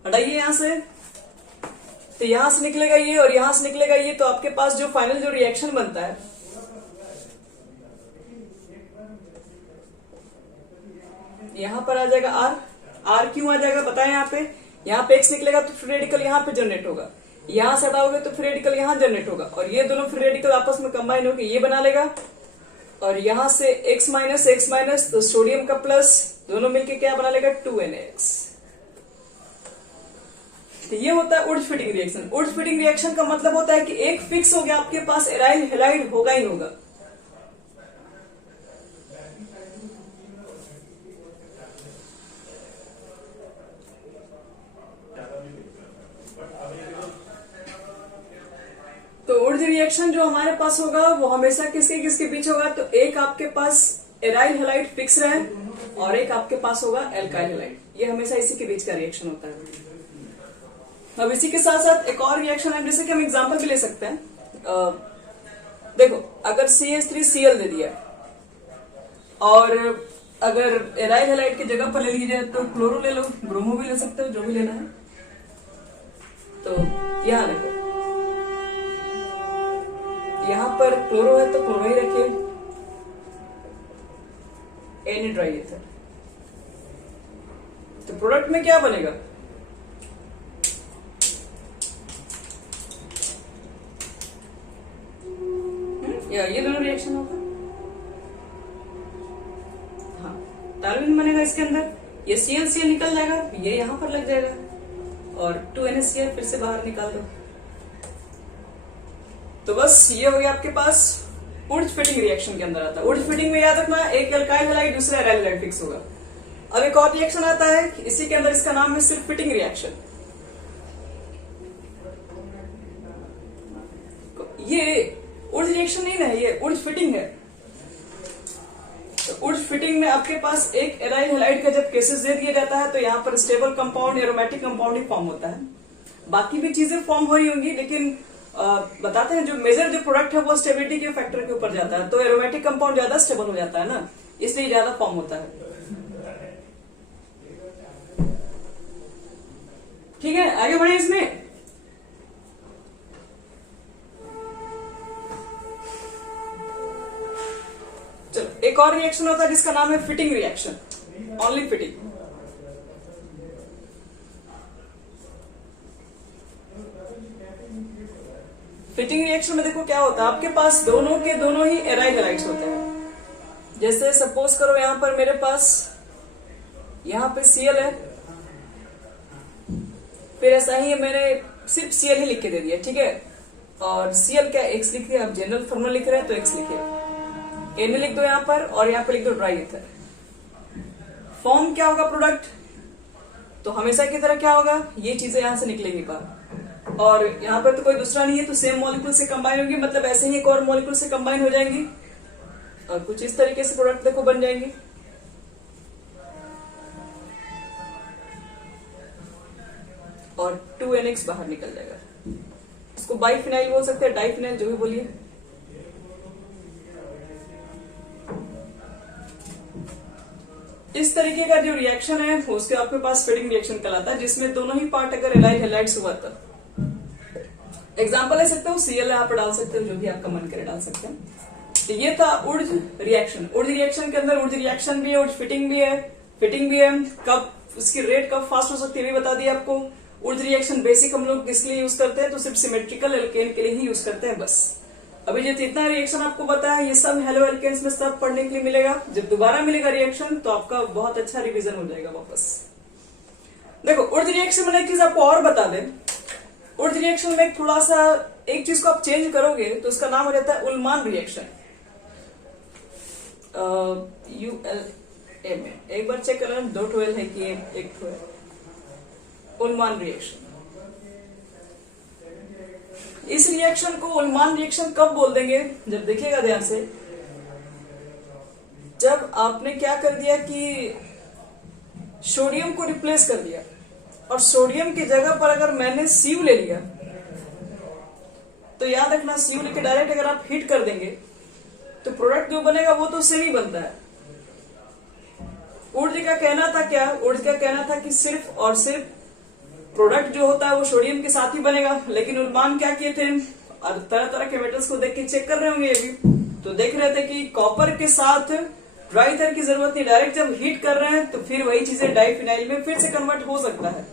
हटाइए यहां से, तो यहां से निकलेगा ये और यहां से निकलेगा ये, तो आपके पास जो फाइनल जो रिएक्शन बनता है यहां पर आ जाएगा R क्यों आ जाएगा बताएं। यहाँ पे X निकलेगा तो फ्री रेडिकल यहाँ पे जनरेट होगा, यहां से हटाओगे तो फ्री रेडिकल यहां जनरेट होगा, और ये दोनों फ्री रेडिकल आपस में कंबाइन होकर ये बना लेगा, और यहां से X माइनस तो सोडियम का प्लस दोनों मिलके क्या बना लेगा 2NaX। तो ये होता है Wurtz fitting reaction. Wurtz fitting reaction का मतलब होता है कि एक फिक्स हो गया आपके पास एराइल हैलाइड होगा ही होगा। तो ऊर्ज रिएक्शन जो हमारे पास होगा वो हमेशा किसके किसके बीच होगा, तो एक आपके पास एराइल हैलाइड फिक्स रहे और एक आपके पास होगा एल्काइल हैलाइड, ये हमेशा इसी के बीच का रिएक्शन होता है। अब इसी के साथ साथ एक और रिएक्शन है, जैसे कि हम एग्जांपल भी ले सकते हैं। देखो, अगर CH3Cl दे दिया और अगर एराइल हैलाइड की जगह पर ले लीजिए तो क्लोरो ले लो, ब्रोमो भी ले सकते हो, जो भी लेना है। तो यहां देखो, यहां पर क्लोरो है तो क्लोरो ही रखिए, एनी ड्राई एथर। तो प्रोडक्ट में क्या बनेगा, या ये दोनों रिएक्शन होगा, हाँ टार्बिन बनेगा इसके अंदर, ये ClCl निकल जाएगा, ये यहां पर लग जाएगा और 2NaCl फिर से बाहर निकाल दो। तो बस ये हो गया आपके पास ऊर्ज फिटिंग रिएक्शन के अंदर आता है। ऊर्ज फिटिंग में याद रखना, एक एल्काइल हैलाइड दूसरा एराइल हैलाइड फिक्स होगा। अब एक और रिएक्शन आता है, इसी के अंदर इसका नाम है सिर्फ फिटिंग रिएक्शन। ये ऊर्ज रिएक्शन नहीं है, ये ऊर्ज फिटिंग है। तो ऊर्ज फिटिंग में आपके पास एक एराइल हैलाइड का जब केसेस दे दिया जाता है तो यहाँ पर स्टेबल कंपाउंड, एरोमेटिक कंपाउंड ही फॉर्म होता है। बाकी भी चीजें फॉर्म हो रही होंगी, लेकिन बताते हैं जो मेजर जो प्रोडक्ट है वो स्टेबिलिटी के फैक्टर के ऊपर जाता है, तो एरोमेटिक कंपाउंड ज्यादा स्टेबल हो जाता है ना, इसलिए ज्यादा फॉर्म होता है। ठीक है, आगे बढ़े इसमें। चलो, एक और रिएक्शन होता है जिसका नाम है fitting reaction, only fitting. Fitting reaction में देखो क्या होता है, आपके पास दोनों के दोनों ही एराइल हैलाइड्स होते हैं। जैसे सपोज करो यहां पर मेरे पास यहां पे Cl है, फिर ऐसा ही मैंने सिर्फ Cl ही लिख के दे दिया, ठीक है, और Cl क्या X लिख दिया, अब जनरल फॉर्मूला लिख रहे हैं तो X लिखिए, Na लिख दो यहां पर और यहां पर लिख दो ड्राई ईथर। फॉर्म क्या होगा प्रोडक्ट, तो हमेशा की तरह क्या होगा, ये चीजें यहां से निकलेंगी बाहर, और यहाँ पर तो कोई दूसरा नहीं है तो सेम मॉलिक्यूल से कंबाइन होगी, मतलब ऐसे ही एक और मॉलिक्यूल से कंबाइन हो जाएंगी और कुछ इस तरीके से प्रोडक्ट देखो बन जाएंगे। और 2NX बाहर निकल जाएगा, इसको बाइफिनाइल बोल सकते हैं, डाइफिनाइल, जो भी बोलिए। इस तरीके का जो रिएक्शन है उसके आपके पास फिटिंग रिएक्शन कहलाता है, जिसमें दोनों ही पार्ट अगर एराइल हैलाइड्स हुआ था। एग्जाम्पल ले सकते हो, Cl यहाँ पर डाल सकते हो, जो भी आपका मन करे डाल सकते हैं। तो ये था ऊर्ज रिएक्शन। ऊर्ज रिएक्शन के अंदर ऊर्ज रिएक्शन भी है, ऊर्ज फिटिंग भी है, कब उसकी रेट कब फास्ट हो सकती है भी बता दिया आपको। ऊर्ज रिएक्शन बेसिक हम लोग किसके लिए यूज करते हैं, तो सिर्फ सिमेट्रिकल एल्केन के लिए ही यूज करते हैं बस। अभी जो इतना रिएक्शन आपको पता है ये सब हेलो एल्केन्स में सब पढ़ने के लिए मिलेगा। जब दोबारा मिलेगा रिएक्शन तो आपका बहुत अच्छा रिवीजन हो जाएगा वापस। देखो, ऊर्ज रिएक्शन में एक चीज आपको और बता दें, ऊर्ज रिएक्शन में थोड़ा सा एक चीज को आप चेंज करोगे तो उसका नाम हो जाता है उल्मान रिएक्शन। ULM, एक बार चेक कर लेना, 2 12 है कि एक है उल्मान रिएक्शन। इस रिएक्शन को उल्मान रिएक्शन कब बोल देंगे, जब देखिएगा ध्यान से, जब आपने क्या कर दिया कि सोडियम को रिप्लेस कर दिया और सोडियम की जगह पर अगर मैंने Cu ले लिया, तो याद रखना Cu लेके डायरेक्ट अगर आप हीट कर देंगे तो प्रोडक्ट जो बनेगा वो तो सेम ही बनता है। ऊर्ज का कहना था क्या, ऊर्ज का कहना था कि सिर्फ और सिर्फ प्रोडक्ट जो होता है वो सोडियम के साथ ही बनेगा, लेकिन उल्मान क्या किए थे, और तरह तरह के मेटल्स को देख के चेक कर रहे होंगे ये भी, तो देख रहे थे कि कॉपर के साथ ड्राई ईथर की जरूरत नहीं, डायरेक्ट जब हीट कर रहे हैं तो फिर वही चीजें डाइफिनाइल में फिर से कन्वर्ट हो सकता है।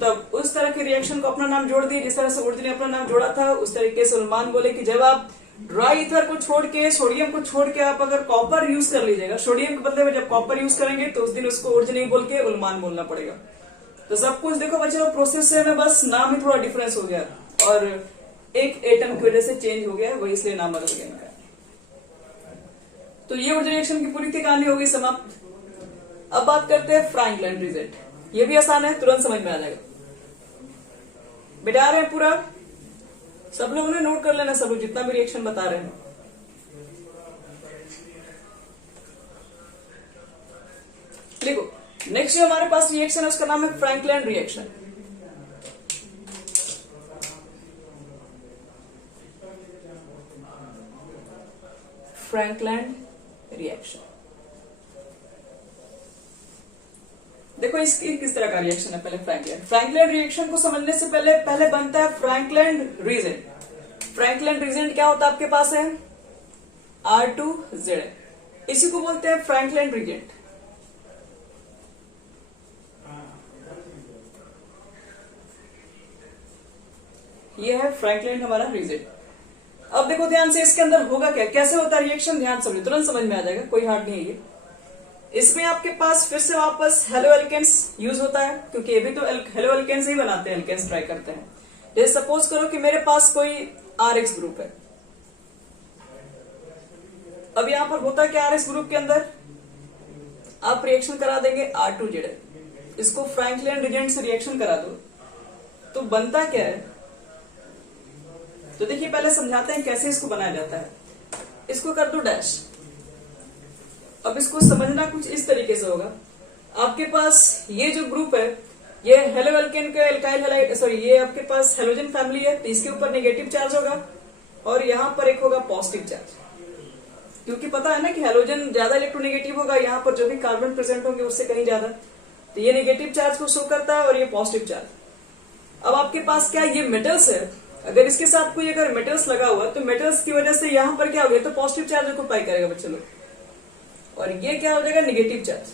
तब उस तरह के रिएक्शन को अपना नाम जोड़ दिए, जिस तरह से ऊर्ज ने अपना नाम जोड़ा था उस तरीके से उल्मान बोले कि जब आप ड्राई ईथर को छोड़ के, सोडियम को छोड़ के आप अगर कॉपर यूज कर लीजिएगा, सोडियम के बदले में जब कॉपर यूज करेंगे तो उस दिन उसको ऊर्ज नहीं बोल के उल्मान बोलना पड़ेगा। तो सब कुछ देखो बच्चों प्रोसेस से में बस नाम ही थोड़ा डिफरेंस हो गया और एक एटम की वजह से चेंज हो गया, वही इसलिए नाम बदल गया। तो ये ऊर्ज रिएक्शन की पूरी कहानी होगी समाप्त। अब बात करते हैं फ्रैंकलिन रिजल्ट। ये भी आसान है, तुरंत समझ में आ जाएगा। मिटा रहे हैं पूरा, सब लोगों ने नोट कर लेना, सब लोग जितना भी रिएक्शन बता रहे हैं। देखो नेक्स्ट जो हमारे पास रिएक्शन है उसका नाम है फ्रैंकलैंड रिएक्शन। फ्रैंकलैंड रिएक्शन, देखो इसकी किस तरह का रिएक्शन है। पहले फ्रैंकलैंड रिएक्शन को समझने से पहले बनता है फ्रैंकलैंड रीजेंट। फ्रैंकलैंड रीजेंट क्या होता है आपके पास है R2Z, इसी को बोलते हैं फ्रैंकलैंड रीजेंट। ये है फ्रैंकलैंड हमारा रीजेंट। अब देखो ध्यान से इसके अंदर होगा क्या, कैसे होता है रिएक्शन, ध्यान समझो, तुरंत समझ में आ जाएगा, कोई हार्ड नहीं है ये। इसमें आपके पास फिर से वापस हेलो एल्केन्स यूज होता है, क्योंकि ये भी तो हेलो एल्केन्स ही बनाते हैं, एल्केन्स ट्राई करते हैं। जैसे सपोज करो कि मेरे पास कोई RH ग्रुप है। अब यहां पर होता क्या RH ग्रुप के अंदर, आप रिएक्शन करा देंगे R2Z, इसको फ्रैंकलैंड रीजेंट से रिएक्शन करा दो तो बनता क्या है। तो देखिए पहले समझाते हैं कैसे इसको बनाया जाता है। इसको कर दो डैश। अब इसको समझना कुछ इस तरीके से होगा, आपके पास ये जो ग्रुप है ये हेलो एल्केन का एल्काइल हैलाइड, सॉरी ये आपके पास हेलोजन फैमिली है, तो इसके ऊपर नेगेटिव चार्ज होगा और यहां पर एक होगा पॉजिटिव चार्ज, क्योंकि पता है ना कि हेलोजन ज्यादा इलेक्ट्रोनेगेटिव होगा, यहां पर जो भी कार्बन प्रेजेंट होंगे उससे कहीं ज्यादा, तो ये नेगेटिव चार्ज को शो करता है और ये पॉजिटिव चार्ज। अब आपके पास क्या ये मेटल्स है, अगर इसके साथ कोई अगर मेटल्स लगा हुआ तो मेटल्स की वजह से यहां पर क्या हो गया, तो पॉजिटिव चार्ज को पाई करेगा बच्चे लोग, और ये क्या हो जाएगा निगेटिव चार्ज।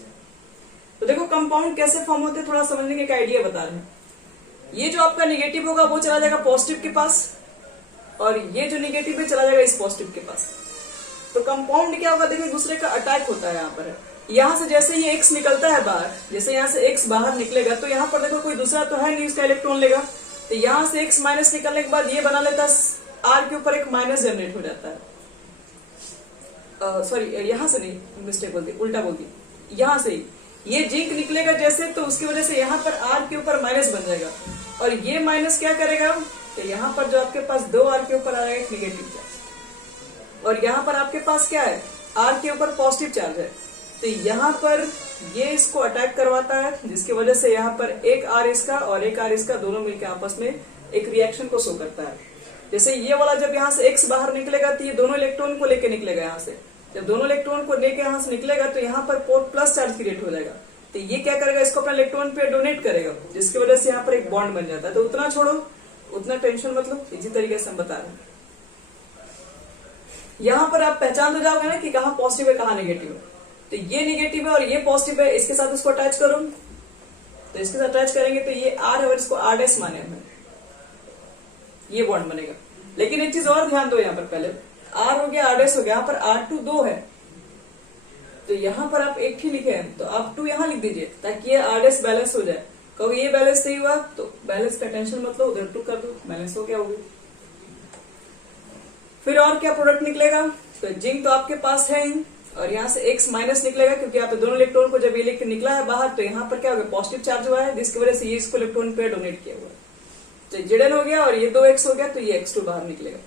तो देखो कंपाउंड कैसे फॉर्म होते हैं थोड़ा समझने के आइडिया बता रहे हैं। ये जो आपका निगेटिव होगा वो चला जाएगा पॉजिटिव के पास, और ये जो निगेटिव है चला जाएगा इस पॉजिटिव के पास। तो कंपाउंड क्या होगा, देखो एक दूसरे का अटैक होता है। यहाँ पर यहां से जैसे ये X निकलता है बाहर, जैसे यहाँ से X बाहर निकलेगा तो यहाँ पर देखो कोई दूसरा तो है नहीं इसका इलेक्ट्रॉन लेगा, तो यहां से X माइनस निकलने के बाद ये बना लेता है R के ऊपर एक माइनस जनरेट हो जाता है। सॉरी यहां से नहीं, मिस्टेक बोल दी, उल्टा बोल दी, यहां से ये जिंक निकलेगा जैसे, तो उसकी वजह से यहाँ पर R के ऊपर माइनस बन जाएगा, और ये माइनस क्या करेगा, तो यहाँ पर जो आपके पास 2R के ऊपर आ जाएगा निगेटिव चार्ज, और यहाँ पर आपके पास क्या है R के ऊपर पॉजिटिव चार्ज है, तो यहाँ पर ये इसको अटैक करवाता है, जिसकी वजह से यहाँ पर एक R इसका और एक R इसका दोनों मिलकर आपस में एक रिएक्शन को शो करता है। जैसे ये वाला जब यहाँ से X बाहर निकलेगा तो ये दोनों इलेक्ट्रॉन को लेकर निकलेगा, यहाँ से जब दोनों इलेक्ट्रॉन को लेकर यहाँ से निकलेगा तो यहाँ पर प्लस चार्ज क्रिएट हो जाएगा, तो ये क्या करेगा, इसको अपना इलेक्ट्रॉन पे डोनेट करेगा, जिसकी वजह से यहाँ पर एक बॉन्ड बन जाता है। तो उतना छोड़ो, उतना टेंशन मतलब, इसी तरीके से हम बता रहे हैं। यहाँ पर आप पहचान तो जाओगे ना कि कहाँ पॉजिटिव है कहाँ नेगेटिव है, तो ये नेगेटिव है और ये पॉजिटिव है, इसके साथ इसको अटैच करो, तो इसके साथ अटैच करेंगे तो ये R है और इसको R डैश माने हमें, ये बॉन्ड बनेगा। लेकिन एक चीज और ध्यान दो, यहाँ पर पहले R हो गया R डैश हो गया, यहाँ पर R2 2 है, तो यहाँ पर आप एक ही लिखे हैं तो आप 2 यहाँ लिख दीजिए ताकि ये R डैश बैलेंस हो जाए। कहोगे ये बैलेंस नहीं हुआ तो बैलेंस का टेंशन मत लो, उधर 2 कर दो, बैलेंस हो गया होगी। फिर और क्या प्रोडक्ट निकलेगा, तो जिंक तो आपके पास है ही, और यहाँ से X माइनस निकलेगा, क्योंकि यहाँ पे दोनों इलेक्ट्रॉन को जब ये लेकर निकला है बाहर तो यहाँ पर क्या हो गया पॉजिटिव चार्ज हुआ है, जिसकी वजह से ये इसको इलेक्ट्रॉन पे डोनेट किया हुआ है, तो Zn हो गया और ये 2X हो गया, तो ये X2 बाहर निकलेगा।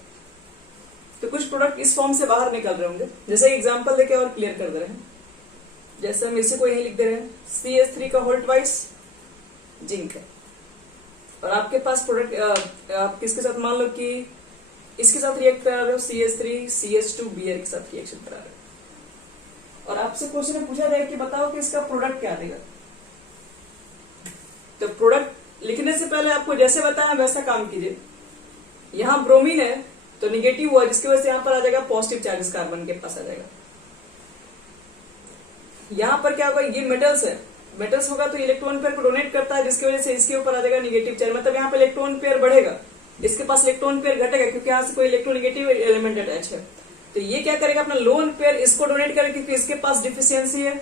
तो कुछ प्रोडक्ट इस फॉर्म से बाहर निकल रहे होंगे, जैसे एग्जाम्पल देके और क्लियर कर दे रहे हैं। जैसे हम इसी को यही लिख दे रहे हैं, CH3 का होल्ट वाइज जिंक है, और आपके पास प्रोडक्ट आप किसके साथ, मान लो कि इसके साथ रिएक्ट करा रहे हो, CH3 CH2 Br के साथ रिएक्शन करा रहे हो, और आपसे क्वेश्चन पूछा जाए कि बताओ कि इसका प्रोडक्ट क्या देगा। तो प्रोडक्ट लिखने से पहले आपको जैसे बताया वैसा काम कीजिए। यहाँ ब्रोमीन है तो निगेटिव हुआ, जिसकी वजह से यहाँ पर आ जाएगा पॉजिटिव चार्ज कार्बन के पास आ जाएगा। यहाँ पर क्या होगा, ये मेटल्स है, मेटल्स होगा तो इलेक्ट्रॉन पेयर को डोनेट करता है, जिसकी वजह से इसके ऊपर आ जाएगा निगेटिव चार्ज, मतलब यहाँ पे इलेक्ट्रॉन पेयर बढ़ेगा, इसके पास इलेक्ट्रॉन पेयर घटेगा, क्योंकि यहाँ से कोई इलेक्ट्रोनेगेटिव एलिमेंट अटैच है। तो ये क्या करेगा, अपना लोन पेयर इसको डोनेट करेगा, क्योंकि इसके पास डिफिशियंसी है,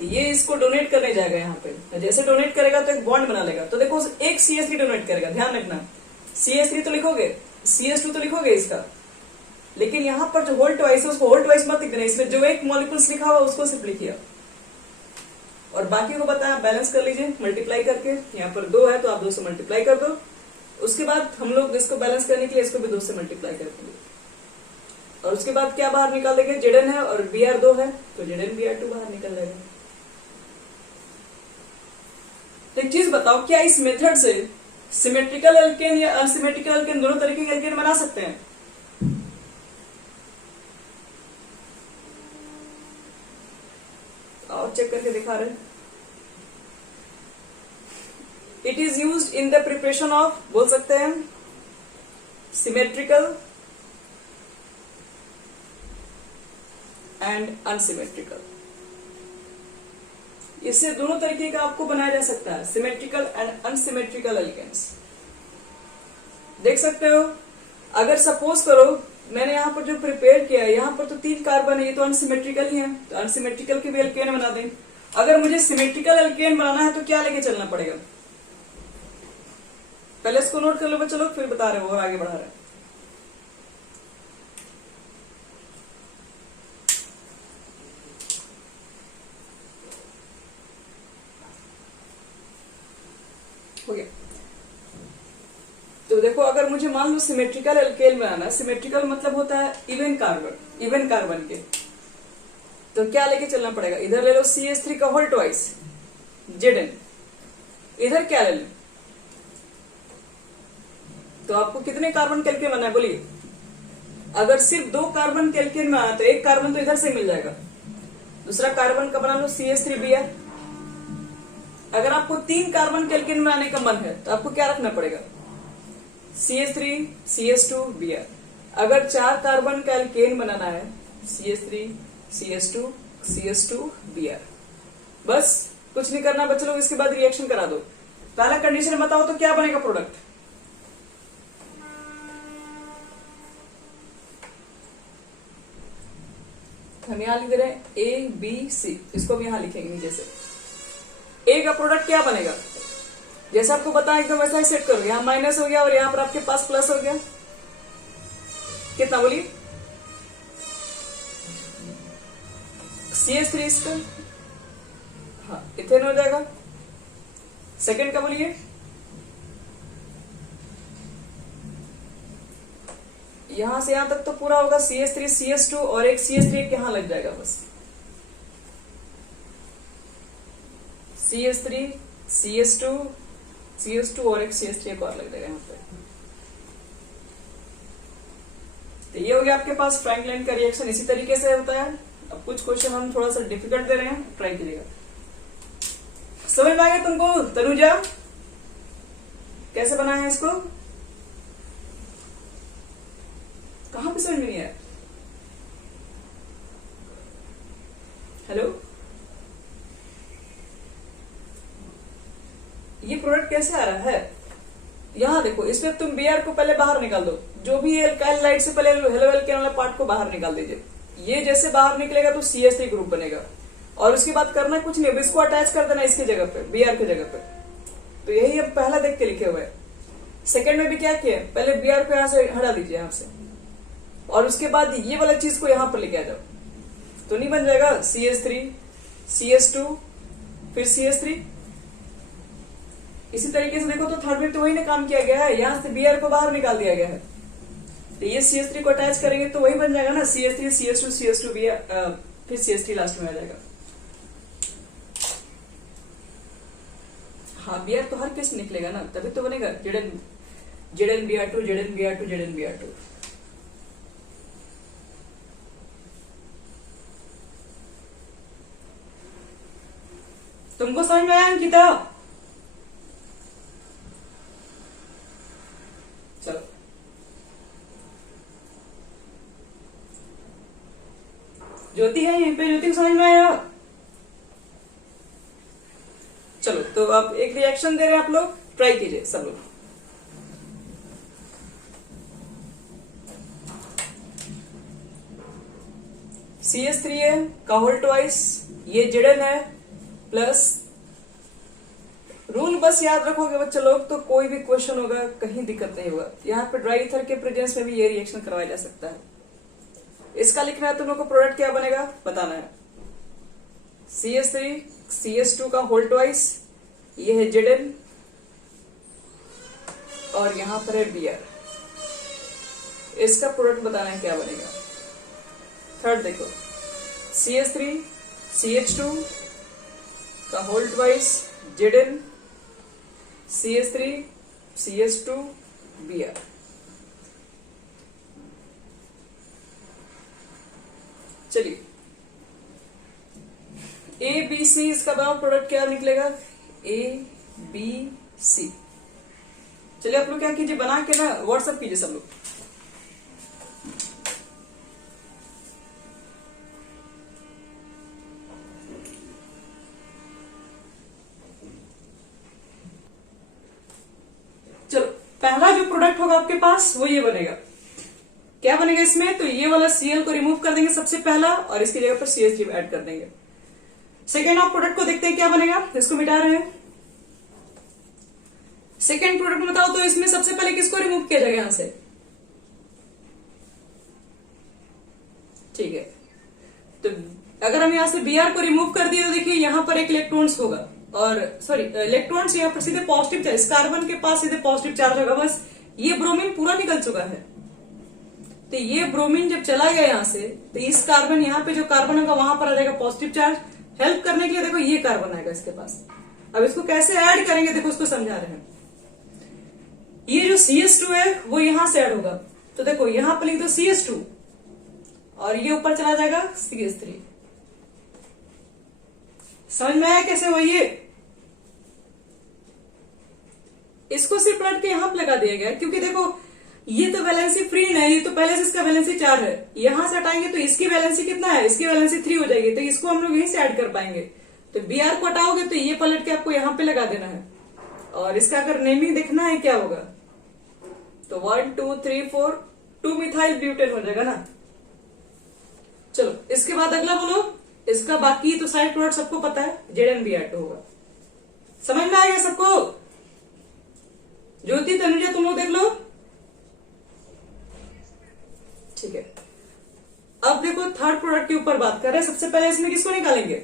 तो ये इसको डोनेट करने जाएगा यहाँ पे। तो जैसे डोनेट करेगा तो एक बॉन्ड बना लेगा, तो देखो एक CH3 डोनेट करेगा, ध्यान रखना CH3 तो लिखोगे, CH2 तो लिखोगे इसका, लेकिन यहाँ पर जो होल्ट वाइज है उसको होल्ट वाइज मत लिखना, इसमें जो एक मॉलिक्यूल्स लिखा हुआ उसको सिर्फ लिखिए, और बाकी को बताया बैलेंस कर लीजिए मल्टीप्लाई करके। यहाँ पर 2 है तो आप 2 से मल्टीप्लाई कर दो, उसके बाद हम लोग इसको बैलेंस करने के लिए इसको भी 2 से मल्टीप्लाई कर देंगे, और उसके बाद क्या बाहर निकाल देंगे, Zn है और Br 2 है, तो Zn Br2 बाहर निकल जाएगा। एक चीज बताओ, क्या इस मेथड से सिमेट्रिकल एल्केन या अनसिमेट्रिकल एल्केन दोनों तरीके के एल्केन बना सकते हैं? और चेक करके दिखा रहे हैं। It is used in the preparation of, बोल सकते हैं, सिमेट्रिकल एंड अनसिमेट्रिकल। इससे दोनों तरीके का आपको बनाया जा सकता है, सिमेट्रिकल एंड अनसिमेट्रिकल एल्केन्स। देख सकते हो, अगर सपोज करो मैंने यहाँ पर जो प्रिपेयर किया है, यहाँ पर तो 3 कार्बन है, ये तो अनसिमेट्रिकल ही है, तो अनसिमेट्रिकल के भी एल्केन बना दें। अगर मुझे सिमेट्रिकल एल्केन बनाना है तो क्या लेके चलना पड़ेगा? पहले इसको नोट कर लो बच्चों लोग, फिर बता रहे हो और आगे बढ़ा रहे हैं। हो गया। तो देखो, अगर मुझे मान लो सिमेट्रिकल एल्केन बनाना, सिमेट्रिकल मतलब होता है इवन कार्बन के, तो क्या लेके चलना पड़ेगा? इधर ले लो CH3 का होल ट्वाइस Zn, इधर क्या ले लो, तो आपको कितने कार्बन के एल्केन बनाना है बोलिए? अगर सिर्फ 2 कार्बन के एल्केन में आया तो 1 कार्बन तो इधर से मिल जाएगा, दूसरा कार्बन का बना लो CH3Br। अगर आपको 3 कार्बन के एल्केन बनाने का मन है तो आपको क्या रखना पड़ेगा? CH3 CH2 Br। अगर 4 कार्बन का एल्केन बनाना है, CH3 CH2 CH2 Br। बस कुछ नहीं करना बच्चों लोग, इसके बाद रिएक्शन करा दो। पहला कंडीशन बताओ तो क्या बनेगा प्रोडक्ट? हम यहां लिख रहे हैं ABC, इसको भी यहां लिखेंगे नीचे से। A का प्रोडक्ट क्या बनेगा? जैसा आपको बताया एकदम वैसा ही सेट करो। यहाँ माइनस हो गया और यहाँ पर आपके पास प्लस हो गया, कितना बोलिए? CH3 इसका, हाँ, इथेन हो जाएगा। सेकंड का बोलिए, यहां से यहां तक तो पूरा होगा CH3 CH2 और एक CH3 यहां लग जाएगा बस। CH3 CH2 CH2 और एक CH3 एक और लग जाएगा यहाँ पे। तो ये हो गया आपके पास फ्रैंकलाइन का रिएक्शन। इसी तरीके से होता है। अब कुछ क्वेश्चन हम थोड़ा सा डिफिकल्ट दे रहे हैं, ट्राई कीजिएगा। समझ में आ गया तुमको तनुजा कैसे बना है इसको? कहां पे समझ में नहीं आया? हेलो, ये प्रोडक्ट कैसे आ रहा है? यहां देखो, इसमें तुम Br को पहले बाहर निकाल दो, जो भी एल्काइल लाइट से पहले हेलो एल्केन वाला पार्ट को बाहर निकाल दीजिए। ये जैसे बाहर निकलेगा तो CH3 ग्रुप बनेगा, और उसके बाद करना कुछ नहीं, इसको अटैच कर देना इसके जगह पे, Br की जगह पे। तो यही अब पहला देख के लिखे हुए हैं। सेकंड में भी क्या किया, पहले Br को यहां से हटा दीजिए यहां से, और उसके बाद ये वाला चीज को यहां पर लेके आ जाओ, तो नहीं बन जाएगा CH3 CH2 फिर CH3। इसी तरीके से देखो तो थर्ड में तो वही ना काम किया गया है, यहां से Br को बाहर निकाल दिया गया है, तो ये CH3 को अटैच करेंगे तो वही बन जाएगा ना CH3 CH2 CH2 Br, फिर CH3 लास्ट में आ जाएगा। हाँ, Br तो हर केस निकलेगा ना, तभी तो बनेगा Zn Br2 Zn Br2 Zn Br2। तुमको समझ में आया अंकिता? चलो, ज्योति है यहीं पे, ज्योति को समझ में आया? चलो, तो आप एक रिएक्शन दे रहे हैं, आप लोग ट्राई कीजिए सब लोग। CH3 है का होल ट्वाइस, ये Zn है प्लस, रूल बस याद रखोगे बच्चे लोग तो कोई भी क्वेश्चन होगा कहीं दिक्कत नहीं होगा। यहाँ पे ड्राई ईथर के प्रेजेंस में भी ये रिएक्शन करवाया जा सकता है। इसका लिखना है तुम लोग को, प्रोडक्ट क्या बनेगा बताना है। CH3 CH2 का होल ट्वाइस, ये है Zn और यहां पर है Br। इसका प्रोडक्ट बताना है क्या बनेगा। थर्ड देखो CH3 CH2 का whole twice Zn CH3 CH2 Br। चलिए ABC इसका बना प्रोडक्ट क्या निकलेगा, ABC। चलिए आप लोग क्या कीजिए, बना के ना व्हाट्सएप कीजिए सब लोग। चलो पहला जो प्रोडक्ट होगा आपके पास वो ये बनेगा। क्या बनेगा इसमें, तो ये वाला Cl को रिमूव कर देंगे सबसे पहला और इसकी जगह पर CH3 ऐड कर देंगे। सेकेंड ऑफ प्रोडक्ट को देखते हैं क्या बनेगा, इसको मिटा रहे हैं। सेकेंड प्रोडक्ट बताओ तो इसमें सबसे पहले किसको रिमूव किया जाएगा यहां से, ठीक है। तो अगर हम यहां से Br को रिमूव कर दिए तो देखिए यहां पर एक इलेक्ट्रॉन्स होगा, और सॉरी इलेक्ट्रॉन्स यहां पर सीधे पॉजिटिव चार्ज, कार्बन के पास सीधे पॉजिटिव चार्ज होगा। बस ये ब्रोमीन पूरा निकल चुका है, तो ये ब्रोमीन जब चला गया यहां से तो इस कार्बन, यहाँ पे जो कार्बन होगा वहां पर आ जाएगा पॉजिटिव चार्ज। हेल्प करने के लिए देखो ये कार्बन आएगा इसके पास। अब इसको कैसे ऐड करेंगे देखो, उसको समझा रहे हैं। ये जो CH2 है वो यहां से ऐड होगा, तो देखो यहां पर लिख दो CH2 और ये ऊपर चला जाएगा CH3। समझ में आया कैसे हुआ ये, इसको सिर्फ पलट के यहां पर लगा दिया गया, क्योंकि देखो ये तो वैलेंसी फ्री है, ये तो पहले से इसका वैलेंसी 4 है। यहां से हटाएंगे तो इसकी वैलेंसी कितना है, इसकी वैलेंसी 3 हो जाएगी, तो इसको हम लोग यहीं से ऐड कर पाएंगे। तो Br को हटाओगे तो ये पलट के आपको यहां पे लगा देना है, और इसका अगर नेमिंग देखना है क्या होगा तो 1 2 3 4 2 मिथाइल ब्यूटेन हो जाएगा ना। चलो इसके बाद अगला बोलो, इसका बाकी तो साइड प्रोडक्ट सबको पता है, ZnBr2 होगा। समझ में आएगा सबको। ज्योति तनुजा तुम लोग देख लो, ठीक है। अब देखो थर्ड प्रोडक्ट के ऊपर बात कर रहे हैं। सबसे पहले इसमें किसको निकालेंगे,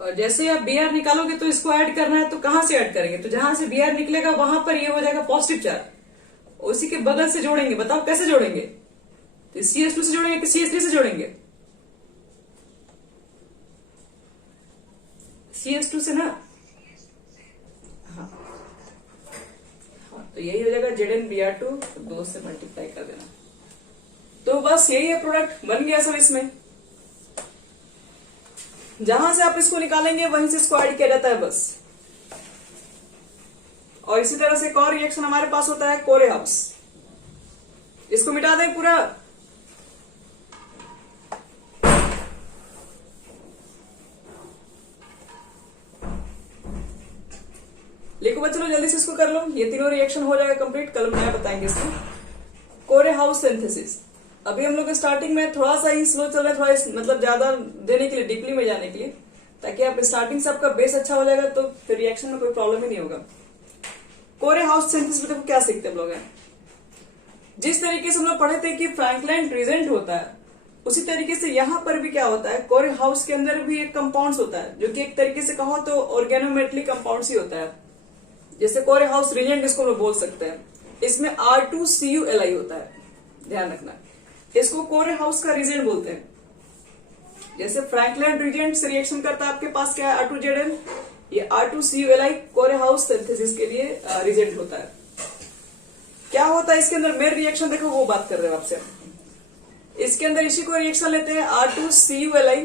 और जैसे आप Br निकालोगे तो इसको ऐड करना है, तो कहां से ऐड करेंगे, तो जहां से Br निकलेगा वहां पर ये हो जाएगा पॉजिटिव चार्ज, उसी के बगल से जोड़ेंगे। बताओ कैसे जोड़ेंगे, तो CH2 से जोड़ेंगे कि CH3 से जोड़ेंगे, CH2 से ना। हाँ तो यही हो जाएगा ZnBr2, 2 से मल्टीप्लाई कर देना। तो बस यही है, प्रोडक्ट बन गया सब। इसमें जहां से आप इसको निकालेंगे वहीं से इसको ऐड किया जाता है बस। और इसी तरह से एक और रिएक्शन हमारे पास होता है कोरे हाउस। इसको मिटा दें पूरा, लिखो बच्चों जल्दी से इसको कर लो, ये तीनों रिएक्शन हो जाएगा कंप्लीट। कल नया बताएंगे इसको। कोरे हाउस सिंथेसिस अभी हम लोग स्टार्टिंग में थोड़ा सा ही स्लो चल रहे हैं, थोड़ा मतलब ज्यादा देने के लिए, डीपली में जाने के लिए, ताकि आप स्टार्टिंग से आपका बेस अच्छा हो जाएगा तो फिर रिएक्शन में कोई प्रॉब्लम ही नहीं होगा। कोरे हाउस सिंथेसिस में देखो क्या सीखते हम लोग हैं, जिस तरीके से हम लोग पढ़े थे कि फ्रैंकलाइन ट्रीजेंट होता है, उसी तरीके से यहाँ पर भी क्या होता है, कोरे हाउस के अंदर भी एक कंपाउंड्स होता है, जो कि एक तरीके से कहो तो ऑर्गेनोमेटली कंपाउंड्स ही होता है। जैसे कोरे हाउस रिएजेंट इसको हम लोग बोल सकते हैं। इसमें R2CuLi होता है, ध्यान रखना। इसको कोरे हाउस का रिएजेंट बोलते हैं। जैसे फ्रैंकलाइन रिएजेंट से रिएक्शन करता है, आपके पास क्या है R2Zn, ये R2CuLi कोरे हाउस सिंथेसिस के लिए रिएजेंट होता है। क्या होता है इसके अंदर मेन रिएक्शन, देखो वो बात कर रहे हैं आपसे। इसके अंदर इसी को रिएक्शन लेते हैं R2CuLi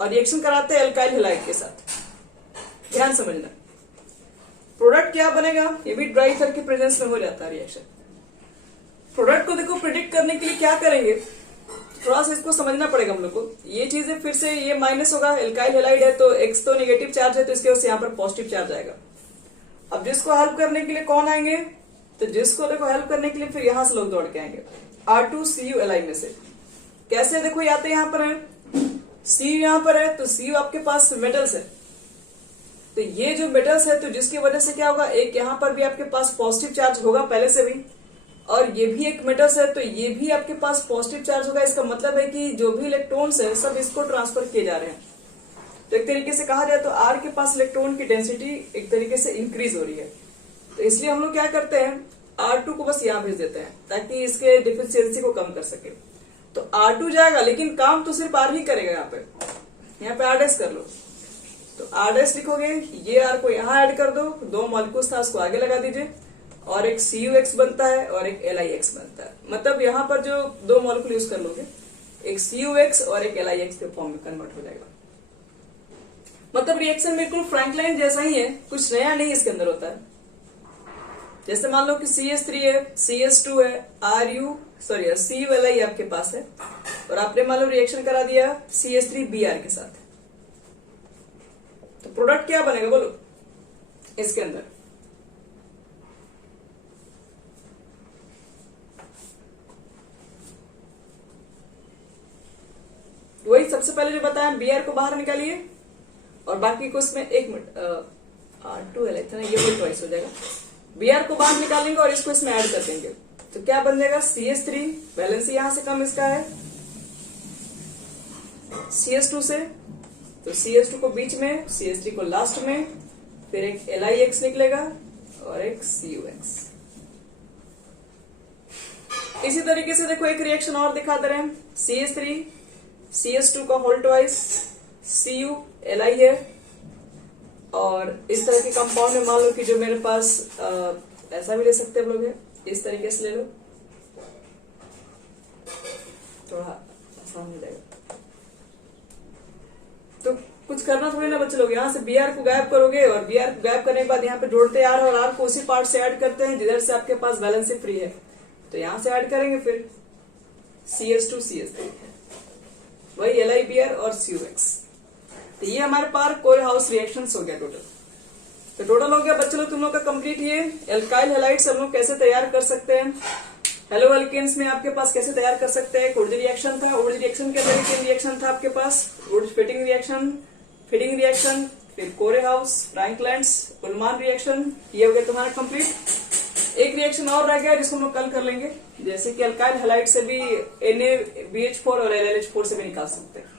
और रिएक्शन कराते हैं एल्काइल हैलाइड के साथ। ध्यान समझना, प्रोडक्ट क्या बनेगा ये भी ड्राई ईथर के प्रेजेंस में हो जाता है रिएक्शन। प्रोडक्ट को देखो प्रिडिक्ट करने के लिए क्या करेंगे, थोड़ा सा इसको समझना पड़ेगा हम लोग को। ये चीजें फिर से ये माइनस होगा, एल्काइल हैलाइड है तो X तो नेगेटिव चार्ज है, तो इसके वजह से यहाँ पर पॉजिटिव चार्ज आएगा। अब जिसको हेल्प करने के लिए कौन आएंगे, तो जिसको देखो हेल्प करने के लिए फिर यहां से लोग दौड़ के आएंगे R2CuLi में से। कैसे देखो या तो यहाँ पर है Cu, यहाँ पर है तो Cu आपके पास मेटल्स है, तो ये जो मेटल्स है तो जिसकी वजह से क्या होगा, एक यहाँ पर भी आपके पास पॉजिटिव चार्ज होगा पहले से भी, और ये भी एक मेटल्स है तो ये भी आपके पास पॉजिटिव चार्ज होगा। इसका मतलब है कि जो भी इलेक्ट्रॉन्स है सब इसको ट्रांसफर किए जा रहे हैं। तो एक तरीके से कहा जाए तो R के पास इलेक्ट्रॉन की डेंसिटी एक तरीके से इंक्रीज हो रही है। तो इसलिए हम लोग क्या करते हैं, R2 को बस यहाँ भेज देते हैं ताकि इसके डिफिशियंसी को कम कर सके। तो R2 जाएगा लेकिन काम तो सिर्फ R ही करेगा। यहाँ पे R' कर लो, तो R' लिखोगे, ये R को यहाँ ऐड कर दो, 2 मॉलिक्यूल्स था उसको आगे लगा दीजिए, और एक CuX बनता है और एक LiX बनता है। मतलब यहाँ पर जो 2 मॉलिक्यूल यूज कर लोगे, एक CuX और एक LiX के फॉर्म में कन्वर्ट हो जाएगा। मतलब रिएक्शन बिल्कुल फ्रैंकलाइन जैसा ही है, कुछ नया नहीं इसके अंदर होता है। जैसे मान लो कि CH3 है, CH2 है, CuLi आपके पास है, और आपने मान लो रिएक्शन करा दिया CH3Br के साथ, तो प्रोडक्ट क्या बनेगा बोलो इसके अंदर? वही सबसे पहले जो बताया, Br को बाहर निकालिए और बाकी को इसमें 1 मिनट R2Li था ना, ये वही ट्वाइस हो जाएगा। Br को बाहर निकालेंगे और इसको इसमें ऐड कर देंगे, तो क्या बन जाएगा? CH3, वैलेंसी यहां से कम इसका है CH2 से, तो CH2 को बीच में, CH3 को लास्ट में, फिर एक LiX निकलेगा और एक CuX। इसी तरीके से देखो एक रिएक्शन और दिखाते रहे, CH3 CH2 का होल ट्वाइस, CuLi है, और इस तरह के कंपाउंड में मान लो कि जो मेरे पास ऐसा भी ले सकते हैं हम लोग, है इस तरीके से ले लो, थोड़ा आसान हो जाएगा। तो कुछ करना थोड़ी ना बच्चे लोग, यहाँ से Br को गायब करोगे और Br को गायब करने के बाद यहाँ पे जोड़ते R और R को उसी पार्ट से ऐड करते हैं जिधर से आपके पास वैलेंसी फ्री है, तो यहाँ से ऐड करेंगे फिर CH2 CH3, वही LiBr और CuX। तो ये हमारे पास कोर हाउस रिएक्शंस हो गया टोटल। तो टोटल हो गया बच्चे लोग तुम लोग का कंप्लीट। ये एल्काइल हैलाइड्स हम लोग कैसे तैयार कर सकते हैं, हेलो एल्केन्स में आपके पास कैसे तैयार कर सकते हैं। वुड रिएक्शन था, वुड रिएक्शन के अंदर 3 रिएक्शन था आपके पास, वुड फिटिंग रिएक्शन, फिर कोरे हाउस, फ्रैंकलाइन्स, उलमान रिएक्शन, ये हो गया तुम्हारा कंप्लीट। एक रिएक्शन और रह गया जिसको हम लोग कल कर लेंगे, जैसे कि एल्काइल हैलाइड से भी NaBH4 और LLH4 से भी निकाल सकते हैं।